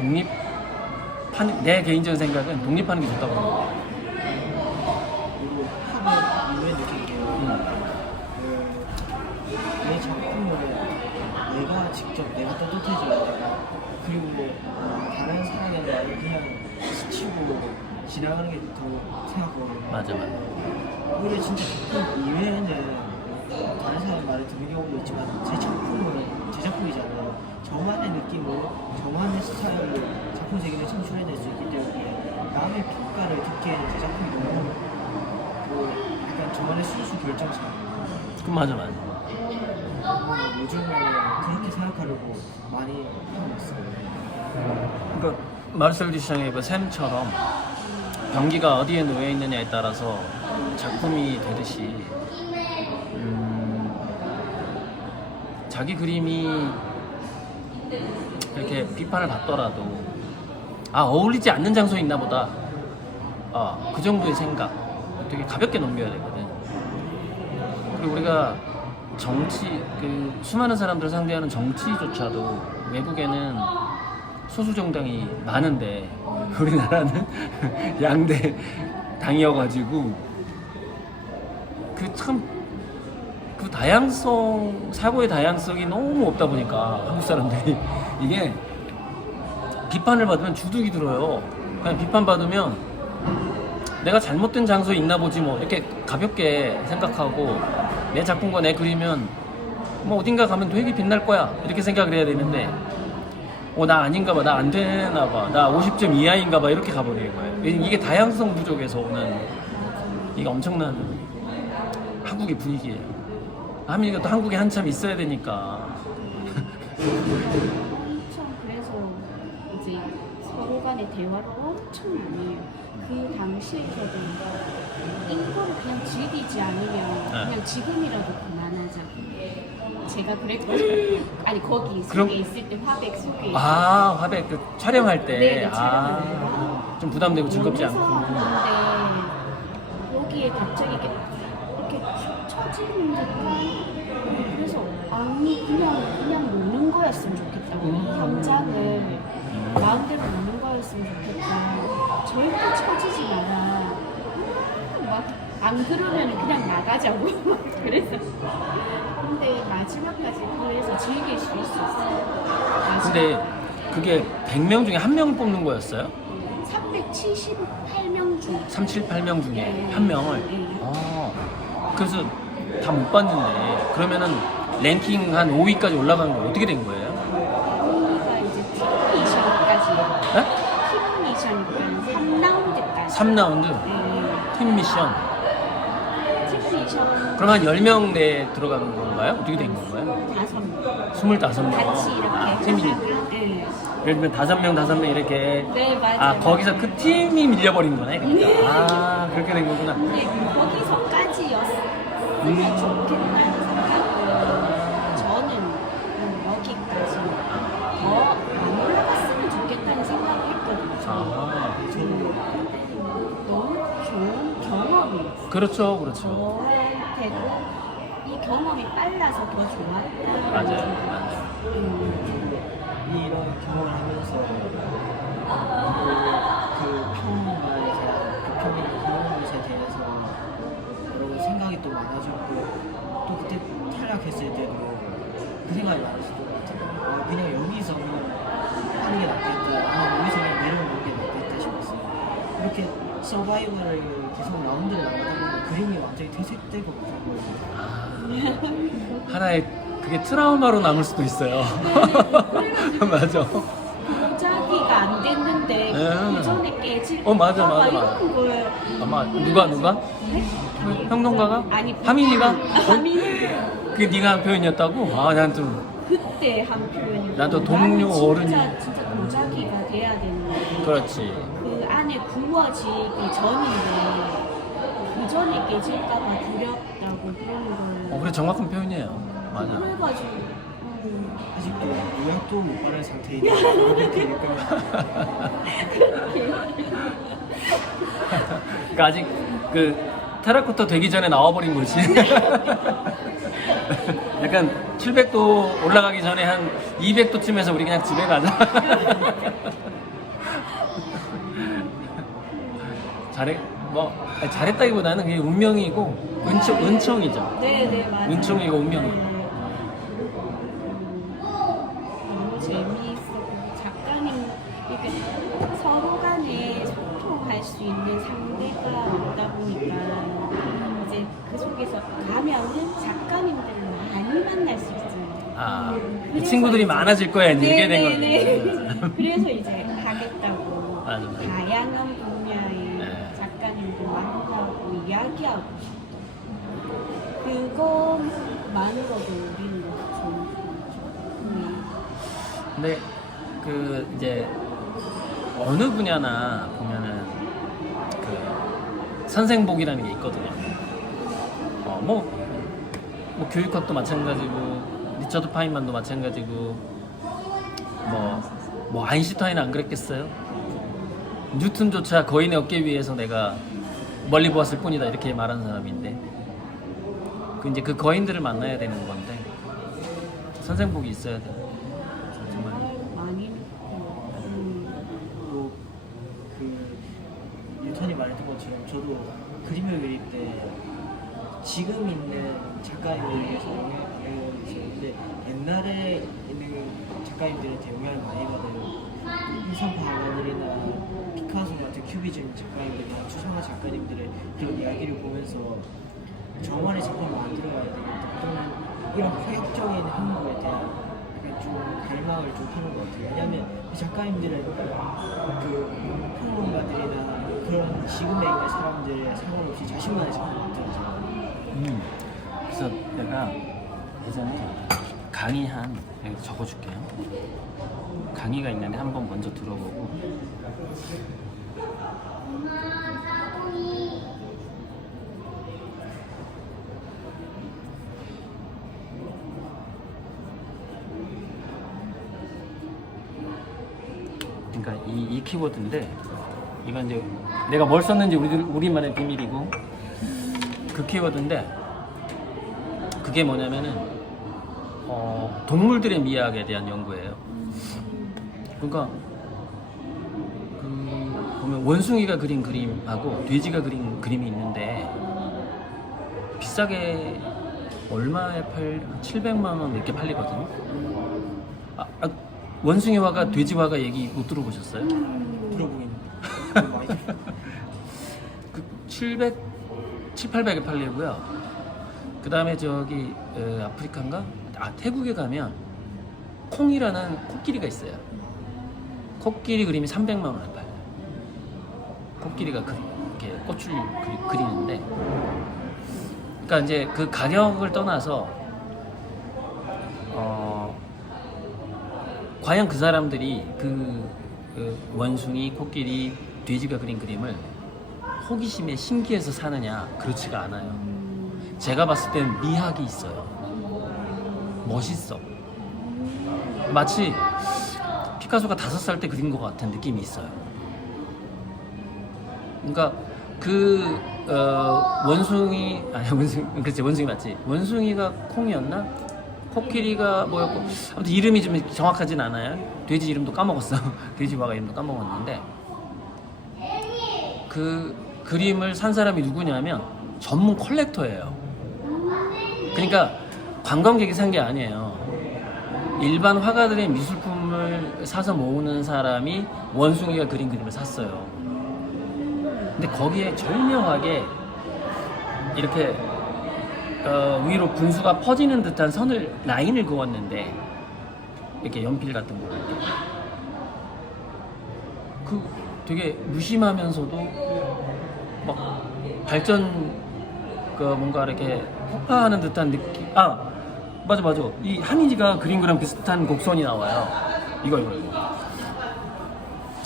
내 개인적인 생각은 독립하는 게 좋다고 봅니다. 그리고 하면 이후에 느낀 게 내 작품을 내가 직접 내가 떳떳해져야 되나 그리고 다른 사람의 말을 그냥 스치고 지나가는 게 더 생각하거든요. 맞아. 오히려 진짜 작품 이외에는 다른 사람의 말을 듣는 경우도 있지만 제 작품은 제 작품이잖아요. 저만의 느낌으로 저만의 스타일로 작품 세계를 창출해낼 수 있기 때문에 남의 평가를 듣기에는 제 작품이 너무 약간 저만의 순수 결정차. 맞아. 요즘에는 그렇게 생각하려고 많이 하고 있어요. 그러니까 마르셀 듀샹의 그 샘처럼 병기가 어디에 놓여 있느냐에 따라서 작품이 되듯이 자기 그림이 이렇게 비판을 받더라도 어울리지 않는 장소에 있나 보다 그 정도의 생각 되게 가볍게 넘겨야 되거든. 그리고 우리가 수많은 사람들을 상대하는 정치조차도 외국에는 소수 정당이 많은데 우리나라는 양대 당이어가지고 그 사고의 다양성이 너무 없다 보니까 한국 사람들이 이게 비판을 받으면 주눅이 들어요. 그냥 비판받으면 내가 잘못된 장소에 있나 보지 뭐 이렇게 가볍게 생각하고 내 작품과 내 그리면 뭐 어딘가 가면 되게 빛날 거야 이렇게 생각을 해야 되는데 나 아닌가 봐, 나 안 되나 봐, 나 50점 이하인가 봐 이렇게 가버리는 거예요. 이게 다양성 부족에서 오는 이게 엄청난 한국의 분위기예요. 하민이가 또 한국에 한참 있어야 되니까 엄청 그래서 이제 서로 간의 대화를 엄청 많이 해요. 그 당시에서도 이거를 그냥 즐기지 않으면 그냥 지금이라도 그만하자. 제가 그랬거든요. 아니 거기 속에 있을 때 화백 속에 화백 촬영할 때 네, 촬영할 때. 좀 부담되고 즐겁지 여기서 않고 하는데 여기에 갑자기 이렇게 탁 쳐지는 듯한 그래서 그냥 노는 거였으면 좋겠다고 현장을 마음대로 노는 거였으면 좋겠고 절대 쳐지지 마라 막 안 그러면 그냥 나가자고 그래서 근데 마지막까지 그래서 즐길 수 있었어요. 근데 그게 100명 중에 1명을 뽑는 거였어요? 378명 중 378명 중에 네. 1명을? 네. 그래서 다 못 봤는데 그러면은 랭킹 한 5위까지 올라간 거 어떻게 된 거예요? 우리가 이제 팀 미션까지 네? 팀 미션까지 3라운드까지 3라운드 팀 미션. 팀미션 그럼 한 10명 내에 들어가는 건가요? 어떻게 된 건가요? 5명 25명. 같이 이렇게 팀이. 네. 예를 들면 5명 이렇게. 네, 맞아요. 아, 거기서 그 팀이 밀려버린 거네. 그러니까. 아, 그렇게 된 거구나. 네, 거기서까지였으면 좋겠다는 생각으로 저는 여기까지 더 안 올라갔으면 좋겠다는 생각을 했거든요. 아, 너무 좋은 경험이었어요. 그렇죠, 그렇죠. 저한테도 이 경험이 빨라서 더 좋았다. 맞아요. 이런 경험을 하면서 그 평화에 대한 그 평이나 그런 것에 대해서 여러 생각이 또 많아졌고 또 그때 탈락했을 때도 그 생각이 많았을 것 같아요. 그냥 여기서는 하는 게 낫겠다. 여기서 그냥 내려오는 게 낫겠다 싶었어요. 이렇게 서바이벌을 계속 라운드를 나가다 보면 그림이 완전히 퇴색되고 그러고 하나의 그게 트라우마로 남을 수도 있어요. 맞아. 도자기가 안 됐는데 그 전에 깨질 맞아. 이런 거예요. 아마 누가? 평론가가? 아니 하민이가? 하민이 그게 네가 한 표현이었다고? 아, 난 좀. 그때 한 표현이 나도 동료 어른이. 진짜 도자기가 돼야 되는데 그렇지. 그 안에 구워지기 전인데 그 전에 깨질까봐 두렵다고 그런 걸 그래, 정확한 표현이에요. 맞아. 그래가지고 아직도 요약도 못 바른 상태인데 그렇게 되니까 그러니까 아직 그 테라코타 되기 전에 나와버린 거지. 약간 700도 올라가기 전에 한 200도쯤에서 우리 그냥 집에 가자. 잘했다기보다는 그게 운명이고 은총이죠. 네네 맞아요. 은총이고 운명이고. 너무 재미있었고 작가님 이렇게 서로 간에 소통할 수 있는 상대가 없다 보니까 이제 그 속에서 가면은 작가님들을 많이 만날 수 있어요. 아, 그 그래서 친구들이 이제- 많아질 거야, 이제 이렇게 된 거지. 네네네. 그래서 이제 하겠다고 맞아. 다양한 분야의 네. 작가님들 만나고 이야기하고 싶다. 그것만으로도 우리는 좋은 거죠. 근데 그 이제 어느 분야나 보면은 그 선생복이라는 게 있거든요. 뭐 교육학도 마찬가지고 리처드 파인만도 마찬가지고 뭐 아인슈타인은 안 그랬겠어요? 뉴턴조차 거인의 어깨 위에서 내가 멀리 보았을 뿐이다 이렇게 말하는 사람인데 이제 그 거인들을 만나야 되는 건데 선생복이 있어야 돼. 정말. 많이 또 그 뉴턴이 말했던 것처럼 저도 그림을 그릴 때 지금 있는 작가님들에 비해서 영향을 있었는데 옛날에 있는 작가님들한테 영향을 많이 받아요. 이상파학원이나 피카소 같은 큐비즘 작가님들이나 추상화 작가님들의 그런 이야기를 보면서 저만의 작품을 만들어가야 되겠다. 또는 이런 파격적인 행동에 대한 약간 좀 갈망을 좀 하는 것 같아요. 왜냐하면 이 작가님들은 그 평론가들이나 그런 지금에 있는 사람들의 상관없이 자신만의 작품을 만들었잖아요. 그래서 내가 예전에 강의 여기 적어줄게요. 강의가 있는데 한번 먼저 들어보고. 그러니까 이 키워드인데 이건 이제 내가 뭘 썼는지 우리만의 비밀이고 그 키워드인데 그게 뭐냐면은 동물들의 미학에 대한 연구예요. 그러니까 보면 원숭이가 그린 그림하고 돼지가 그린 그림이 있는데 비싸게 얼마에 700만 원 이렇게 팔리거든요. 원숭이화가 돼지화가 얘기 못 들어보셨어요? 들어보긴 많이 그 700, 800에 팔리고요. 그 다음에 저기 아프리카인가? 태국에 가면 콩이라는 코끼리가 있어요. 코끼리 그림이 300만 원에 팔려요. 코끼리가 이렇게 꽃을 그리는데, 그러니까 이제 그 가격을 떠나서 과연 그 사람들이 그 원숭이, 코끼리, 돼지가 그린 그림을 호기심에 신기해서 사느냐? 그렇지가 않아요. 제가 봤을 땐 미학이 있어요. 멋있어. 마치 피카소가 5살 때 그린 것 같은 느낌이 있어요. 그러니까 그 원숭이, 아니 그렇지, 원숭이 맞지? 원숭이가 콩이었나? 코끼리가 뭐였고, 아무튼 이름이 좀 정확하진 않아요. 돼지 이름도 까먹었어. 돼지와가 이름도 까먹었는데, 그 그림을 산 사람이 누구냐면 전문 컬렉터예요. 그러니까 관광객이 산 게 아니에요. 일반 화가들의 미술품을 사서 모으는 사람이 원숭이가 그린 그림을 샀어요. 근데 거기에 절묘하게 이렇게 위로 분수가 퍼지는 듯한 라인을 그었는데, 이렇게 연필 같은 거 이렇게 그 되게 무심하면서도 막 발전 뭔가 이렇게 폭파하는 듯한 느낌. 아 맞아. 이 한이지가 그린 거랑 비슷한 곡선이 나와요. 이거.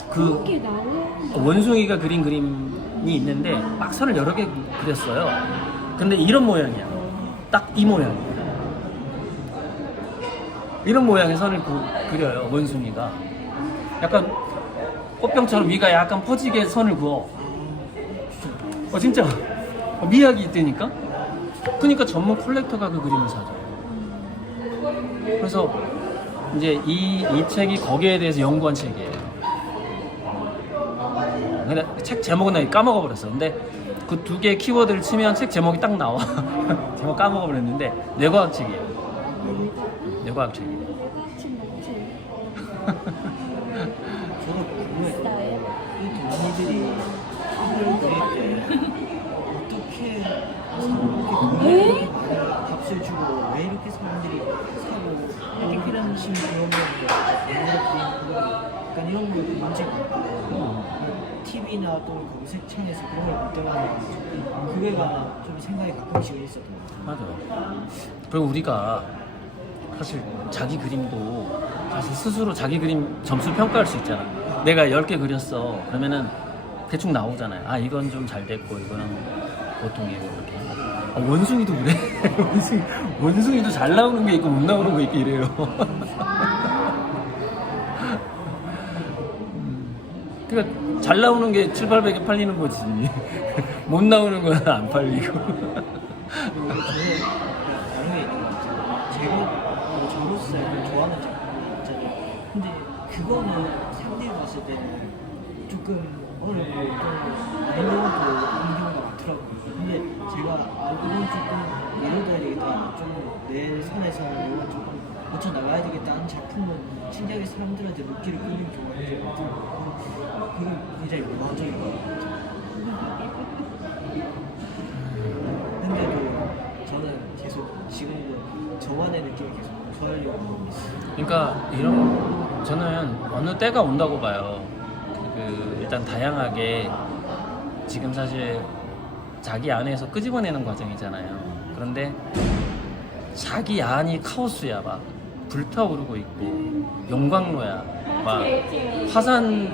그 이게 나와요. 원숭이가 그린 그림이 있는데 막 선을 여러 개 그렸어요. 근데 이런 모양이야. 딱 이 모양이야. 이런 모양의 선을 그려요, 원숭이가. 약간 꽃병처럼 위가 약간 퍼지게 선을 그어. 진짜 미학이 있다니까? 그러니까 전문 컬렉터가 그 그림을 사죠. 그래서 이제 이 책이 거기에 대해서 연구한 책이에요. 근데 책 제목은 나 까먹어 버렸어. 근데 그 2개의 키워드를 치면 책 제목이 딱 나와. 제목 까먹어 버렸는데 뇌과학 책이에요. 뇌과학 책이에요. 저도 궁금해요. 이 동물들이 그림을 그릴 때 어떻게 이렇게 값을 주고 왜 이렇게 사람들이 사고 이렇게 그런 심경을 약간 이런 거 문제 같고 TV나 또 검색창에서 그런 걸 볼 때마다 그게 좀 생각이 가끔씩은 있었던 것 같아요. 맞아요. 그리고 우리가 사실 자기 그림도 사실 스스로 자기 그림 점수 평가할 수 있잖아. 내가 10개 그렸어. 그러면은 대충 나오잖아요. 아 이건 좀 잘 됐고 이거는 보통이고 이렇게. 원숭이도 그래. 원숭이도 잘 나오는 게 있고 못 나오는 거 있고 이래요. 그러니까 잘 나오는 게 700~800에 팔리는 거지. 못 나오는 건 안 팔리고. 그리고 저는 나름의 있는 것 같아요. 제가 저로서 좋아하는 작품이 있잖아요. 근데 그거는 상대에 봤을 때는 조금 어렵고 좀 아닌 경우도 있는 경우가 많더라고요. 근데 제가 이건 조금 이뤄둬야 되겠다. 좀 내 선에서는 이건 조금 고쳐나가야 되겠다 하는 작품은 진작에 사람들한테 눈길을 끌리는 경우가 굉장히 많더라고요. 그건 굉장히 로망적인 것 같아요. 근데도 저는 계속 지금도 저만의 느낌을 계속 고수하려고 하고 있어요. 그러니까 저는 어느 때가 온다고 봐요. 일단 다양하게 지금 사실 자기 안에서 끄집어내는 과정이잖아요. 그런데 자기 안이 카오스야. 막 불타오르고 있고 용광로야. 막 화산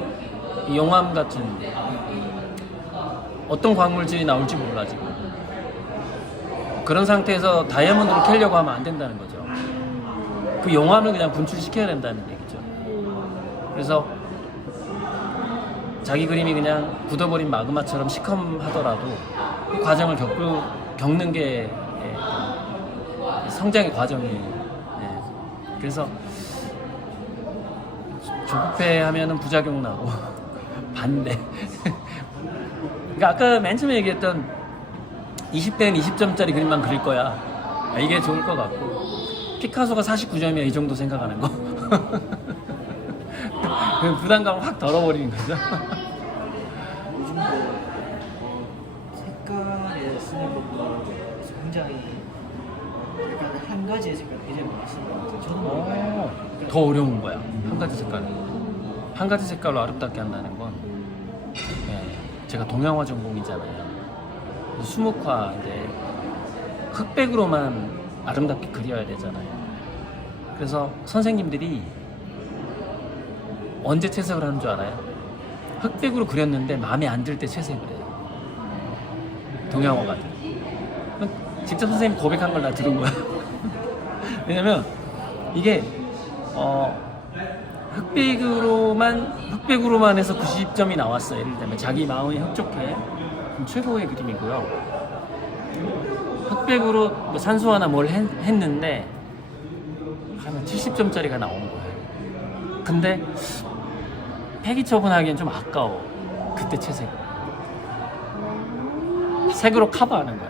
용암 같은 어떤 광물질이 나올지 몰라 지금. 그런 상태에서 다이아몬드를 캐려고 하면 안 된다는 거죠. 그 용암을 그냥 분출시켜야 된다는 얘기죠. 그래서 자기 그림이 그냥 굳어버린 마그마처럼 시커하더라도 그 과정을 겪는 게 성장의 과정이에요. 그래서 조급해하면은 부작용 나고 반대. 그러니까 아까 맨 처음에 얘기했던 20대는 20점짜리 그림만 그릴 거야. 이게 좋을 것 같고 피카소가 49점이야 이 정도 생각하는 거. 부담감을 확 덜어버리는 거죠. 요즘도 색깔에 쓰는 것도 굉장히 약간 한 가지의 색깔 굉장히 많이 쓰는 것 같아요. 저는 더 어려운 거야. 한 가지 색깔로 아름답게 한다는 건. 제가 동양화 전공이잖아요. 수묵화 이제 흑백으로만 아름답게 그려야 되잖아요. 그래서 선생님들이 언제 채색을 하는 줄 알아요? 흑백으로 그렸는데 마음에 안 들 때 채색을 해요. 동양화가들. 직접 선생님이 고백한 걸 나 들은 거야. 왜냐면 이게 흑백으로만 해서 90점이 나왔어요. 예를 들면 자기 마음이 흡족해. 그럼 최고의 그림이고요. 흑백으로 뭐 산수화나 뭘 했는데 한 70점짜리가 나오는 거예요. 근데 폐기 처분하기엔 좀 아까워. 그때 채색을. 색으로 커버하는 거야.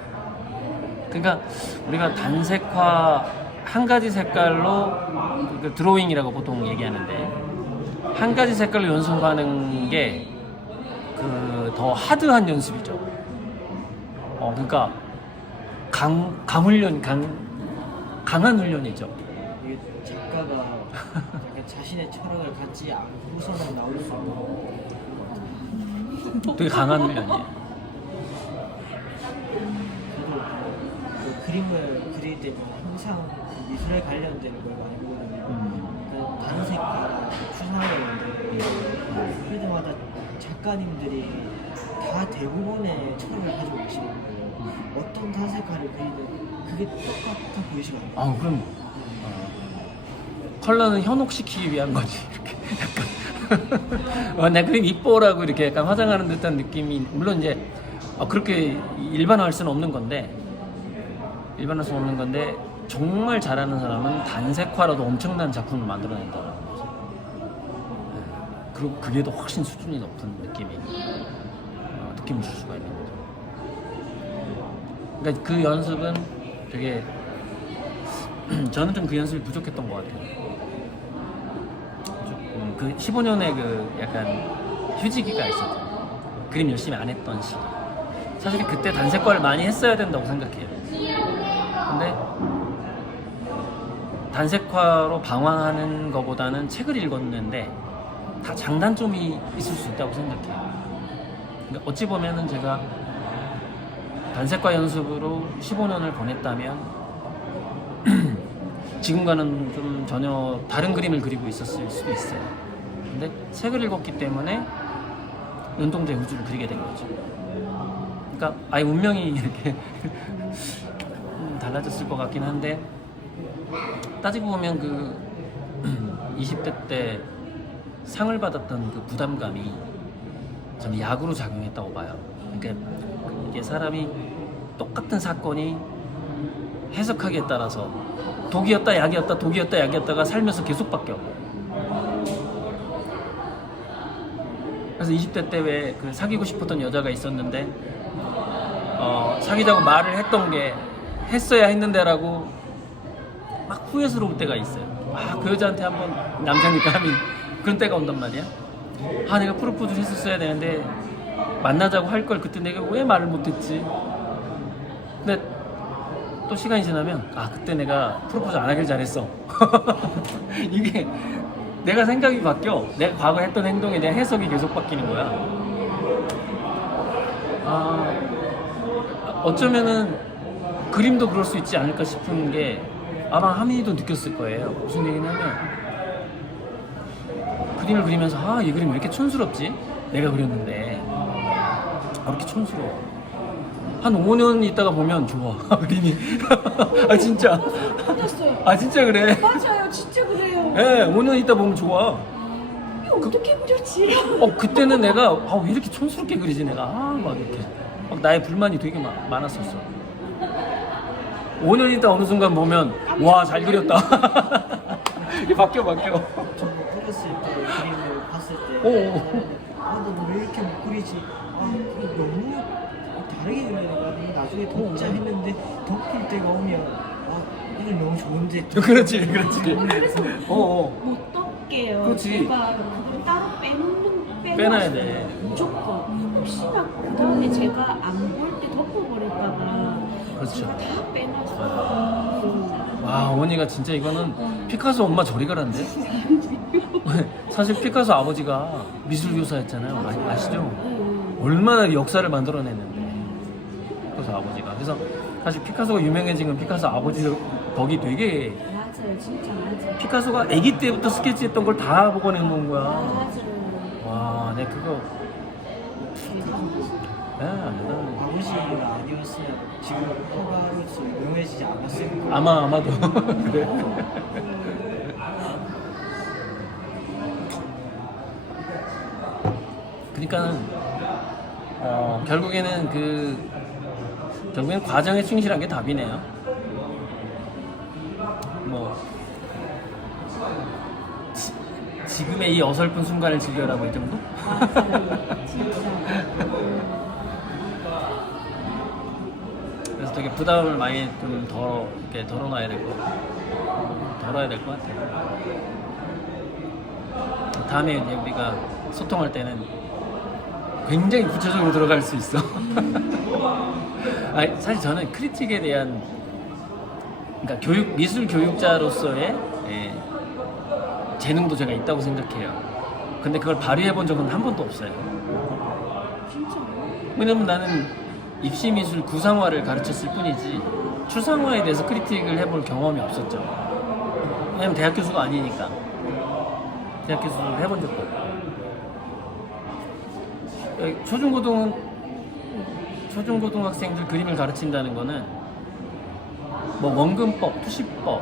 그러니까 우리가 단색화 한 가지 색깔로 그 드로잉이라고 보통 얘기하는데 한 가지 색깔로 연습하는 게 그 더 하드한 연습이죠. 그러니까 강훈련 강한 훈련이죠. 이게 작가가 약간 자신의 철학을 갖지 않고서는 나올 수 없는 되게 강한 훈련이에요. 저도 그 그림을 그릴 때는 항상 그 미술에 관련된 걸 많이 보거든요. 그 단색과 추상화인데 그럴 때마다 작가님들이 다 대부분의 철학을 가지고 계시는 거예요. 어떤 단색화를 그리든 그게 똑같아 보이시거든요. 그럼 컬러는 현혹시키기 위한 거지. 이렇게 약간 내 그림 이뻐라고 이렇게 약간 화장하는 듯한 느낌이 물론 이제 그렇게 일반화할 수는 없는 건데 정말 잘하는 사람은 단색화로도 엄청난 작품을 만들어낸다는 거죠. 그리고 그게 더 훨씬 수준이 높은 느낌을 줄 수가 있는 거죠. 그러니까 그 연습은 되게 저는 좀 그 연습이 부족했던 것 같아요. 조금 그 15년의 그 약간 휴지기가 있었죠. 그림 열심히 안 했던 시기. 사실 그때 단색과를 많이 했어야 된다고 생각해요. 근데 단색화로 방황하는 것보다는 책을 읽었는데 다 장단점이 있을 수 있다고 생각해요. 그러니까 어찌 보면은 제가 단색과 연습으로 15년을 보냈다면 지금과는 좀 전혀 다른 그림을 그리고 있었을 수도 있어요. 근데 책을 읽었기 때문에 눈동자 우주를 그리게 된 거죠. 그러니까 아예 운명이 이렇게 달라졌을 것 같긴 한데 따지고 보면 그 20대 때 상을 받았던 그 부담감이 저는 약으로 작용했다고 봐요. 그러니까 이게 사람이 똑같은 사건이 해석하기에 따라서 독이었다 약이었다 독이었다 약이었다가 살면서 계속 바뀌어. 그래서 20대 때 왜 그 사귀고 싶었던 여자가 있었는데 사귀자고 말을 했던 게 했어야 했는데라고 막 후회스러울 때가 있어요. 그 여자한테 한번 남자니까 하면 그런 때가 온단 말이야. 내가 프로포즈를 했었어야 되는데 만나자고 할 걸 그때 내가 왜 말을 못했지. 근데 또 시간이 지나면 그때 내가 프로포즈 안 하길 잘했어. 이게 내가 생각이 바뀌어. 내가 과거 했던 행동에 대한 해석이 계속 바뀌는 거야. 어쩌면은 그림도 그럴 수 있지 않을까 싶은 게 아마 하민이도 느꼈을 거예요. 무슨 얘기냐면 그림을 그리면서 이 그림 왜 이렇게 촌스럽지? 내가 그렸는데 이렇게 촌스러워. 한 5년 있다가 보면 좋아. 그림이. 진짜. 맞았어요. 진짜 그래. 맞아요, 진짜 그래요. 네, 5년 있다 보면 좋아. 이거 어떻게 그렸지? 그때는 내가 왜 이렇게 촌스럽게 그리지 내가 막 이렇게 나의 불만이 되게 많았었어. 5년 있다 어느 순간 보면 잘 그렸다. 이게 바뀌어. 저 어렸을 때 그림을 봤을 때 너 왜 이렇게 못 그리지? 이거 너무 다르게 그려야 되거든. 나중에 덮자 했는데 덮을 때가 오면 이건 너무 좋은데 그렇지. 그래서 어. 못 덮게요. 그렇지. 제가 그걸 따로 빼놔야 돼. 무조건. 혹시나 그 다음에 제가 안 볼 때 덮어버렸다가 그렇죠. 제가 다 빼놨어요. 어머니가 진짜 이거는 피카소 엄마 저리 가란데? 사실 피카소 아버지가 미술교사였잖아요. 아시죠? 얼마나 역사를 만들어냈는데. 피카소 아버지가. 그래서 사실 피카소가 유명해진 건 피카소 아버지 덕이 되게 맞아요, 진짜 맞아요. 피카소가 아기 때부터 스케치했던 걸 다 복원해놓은 거야. 맞아요. 와, 내 그거 대단하네. 아버지가 아니었으면 지금 허가로서 유명해지지 않았을 거예요. 아마도 그래. 그러니까는 결국에는 과정에 충실한 게 답이네요. 뭐 지금의 이 어설픈 순간을 즐겨라 뭐 이 정도? 맞아요, 진짜. 그래서 되게 부담을 많이 좀 이렇게 덜어야 될 것 같아요. 다음에 이제 우리가 소통할 때는 굉장히 구체적으로 들어갈 수 있어. 아니, 사실 저는 크리틱에 대한, 그러니까 미술 교육자로서의 재능도 제가 있다고 생각해요. 근데 그걸 발휘해 본 적은 한 번도 없어요. 진짜. 왜냐면 나는 입시 미술 구상화를 가르쳤을 뿐이지 추상화에 대해서 크리틱을 해볼 경험이 없었죠. 왜냐면 대학 교수가 아니니까. 대학 교수를 해본 적도 없고. 초중고등학생들 그림을 가르친다는 거는 뭐 원근법, 투시법,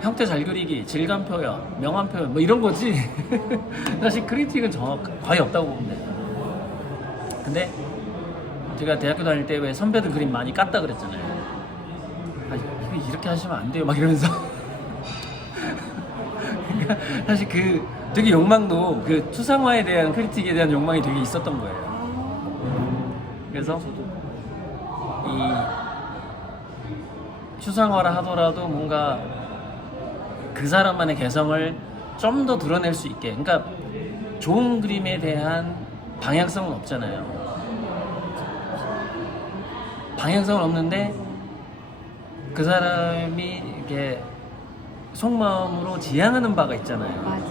형태 잘 그리기, 질감 표현, 명암 표현 뭐 이런 거지. 사실 크리틱은 거의 없다고 보면 돼요. 근데 제가 대학교 다닐 때 왜 선배들 그림 많이 깠다 그랬잖아요. 아, 이거 이렇게 하시면 안 돼요 막 이러면서. 그러니까 사실 되게 욕망도 추상화에 대한 크리틱에 대한 욕망이 되게 있었던 거예요. 그래서 이 추상화라 하더라도 뭔가 그 사람만의 개성을 좀 더 드러낼 수 있게. 그러니까 좋은 그림에 대한 방향성은 없잖아요. 방향성은 없는데 그 사람이 이렇게 속마음으로 지향하는 바가 있잖아요. 맞아.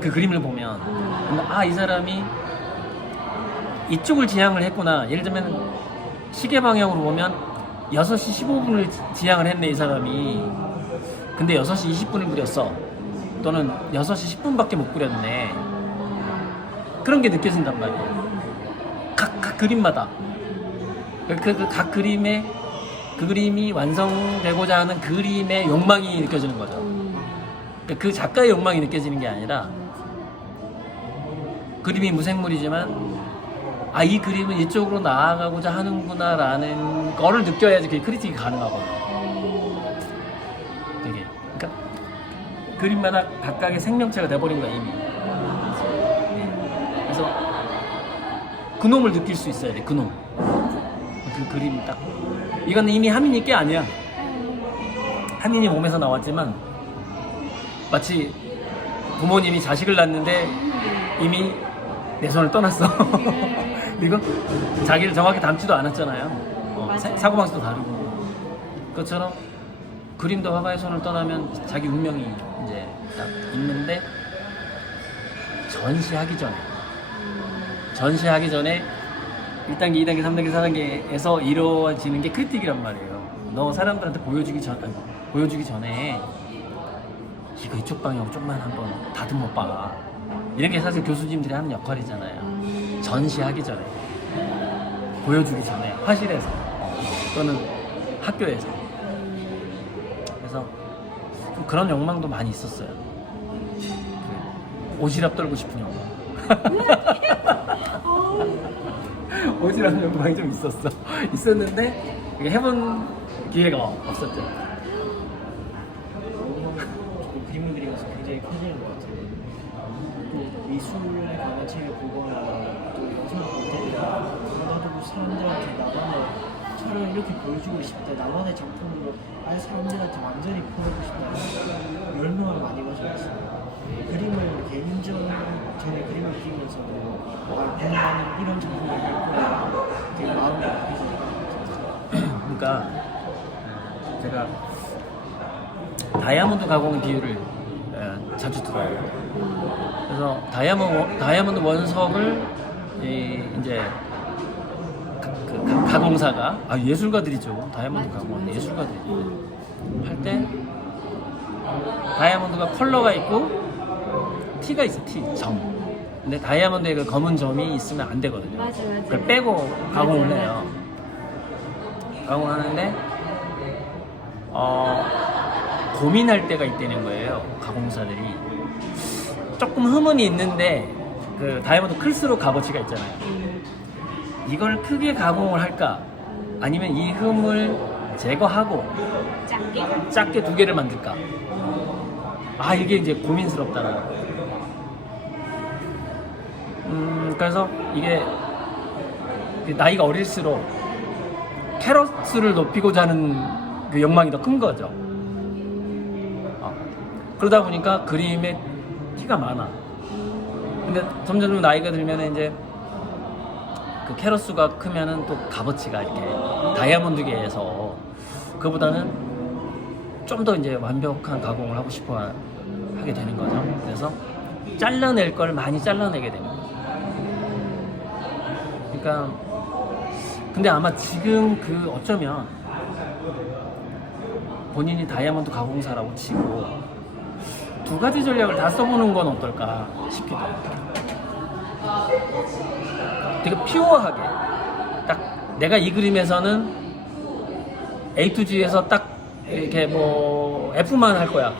그 그림을 보면 이 사람이 이쪽을 지향을 했구나. 예를 들면 시계 방향으로 보면 6시 15분을 지향을 했네 이 사람이. 근데 6시 20분을 그렸어. 또는 6시 10분밖에 못 그렸네. 그런 게 느껴진단 말이에요. 각 그림마다 각 그림의 그 그림이 완성되고자 하는 그림의 욕망이 느껴지는 거죠. 그 작가의 욕망이 느껴지는 게 아니라 그림이 무생물이지만 이 그림은 이쪽으로 나아가고자 하는구나 라는 거를 느껴야지 그게 크리틱이 가능하거든요. 되게 그러니까 그림마다 각각의 생명체가 돼버린 거야 이미. 그래서 그놈을 느낄 수 있어야 돼. 그놈. 그 그림 딱 이건 이미 하민이 게 아니야. 하민이 몸에서 나왔지만 마치 부모님이 자식을 낳는데 이미 내 손을 떠났어. 그리고 자기를 정확히 닮지도 않았잖아요. 사고방식도 다르고. 그것처럼 그림도 화가의 손을 떠나면 자기 운명이 이제 딱 있는데 전시하기 전에 1단계, 2단계, 3단계, 4단계에서 이루어지는 게 크리틱이란 말이에요. 너 사람들한테 보여주기 전에 이거 이쪽 방향 좀만 한번 다듬어 봐. 이런 게 사실 교수님들이 하는 역할이잖아요. 전시하기 전에, 보여주기 전에, 화실에서 또는 학교에서. 그래서 좀 그런 욕망도 많이 있었어요. 오지랖 떨고 싶은 욕망. 오지랖 욕망이 좀 있었는데 이게 해본 기회가 없었죠. 그림을 그리면서 굉장히 커지는 것 같아요. 또 미술에 관한 책을 보거나 또 영상을 볼 때는 나도 사람들한테 나만의 차를 이렇게 보여주고 싶다, 나만의 작품으로 아예 사람들한테 완전히 보여주고 싶다 열망을 많이 가지고 있어요. 그림을 전에 그림을 그리면서도 나는 이런 작품을 할 거야 되게 마음이 아프잖아요. 그러니까 제가 다이아몬드 가공 비율을 자주 들어요. 그래서 다이아몬드 원석을 이제 가공사가 예술가들이죠. 다이아몬드 가공은 예술가들이 할 때 다이아몬드가 컬러가 있고 T가 있어. 점. 근데 다이아몬드에 그 검은 점이 있으면 안 되거든요. 맞아. 그걸 빼고 가공을 맞아. 해요. 가공하는데 고민할 때가 있다는 거예요. 가공사들이 조금 흐문이 있는데 그 다이아몬드 클수록 값어치가 있잖아요. 이걸 크게 가공을 할까? 아니면 이 흠을 제거하고 작게 두 개를 만들까? 이게 이제 고민스럽다는 거예요. 그래서 이게 나이가 어릴수록 캐럿수를 높이고자 하는 그 욕망이 더 큰 거죠. 그러다 보니까 그림에 티가 많아. 근데 점점 나이가 들면 이제 그 캐럿 수가 크면은 또 값어치가 이렇게 다이아몬드계에서 그보다는 좀 더 이제 완벽한 가공을 하고 싶어 하게 되는 거죠. 그래서 잘라낼 걸 많이 잘라내게 됩니다. 그러니까 근데 아마 지금 그 어쩌면 본인이 다이아몬드 가공사라고 치고 두 가지 전략을 다 써보는 건 어떨까 싶기도 해요. 되게 퓨어하게 딱 내가 이 그림에서는 A to G에서 딱 이렇게 뭐 F만 할 거야.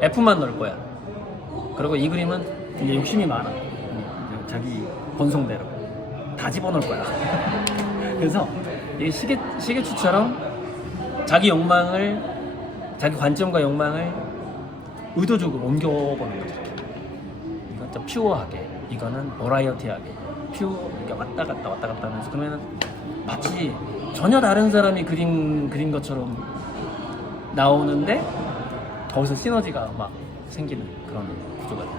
F만 넣을 거야. 그리고 이 그림은 이제 욕심이 많아. 자기 본성대로 다 집어넣을 거야. 그래서 이게 시계추처럼 자기 욕망을, 자기 관점과 욕망을 의도적으로 옮겨보는 거죠. 이건 좀 퓨어하게, 이거는 버라이어티하게, 이렇게 왔다 갔다 하면서 그러면은 마치 전혀 다른 사람이 그린 것처럼 나오는데 거기서 시너지가 막 생기는 그런 구조가 돼요.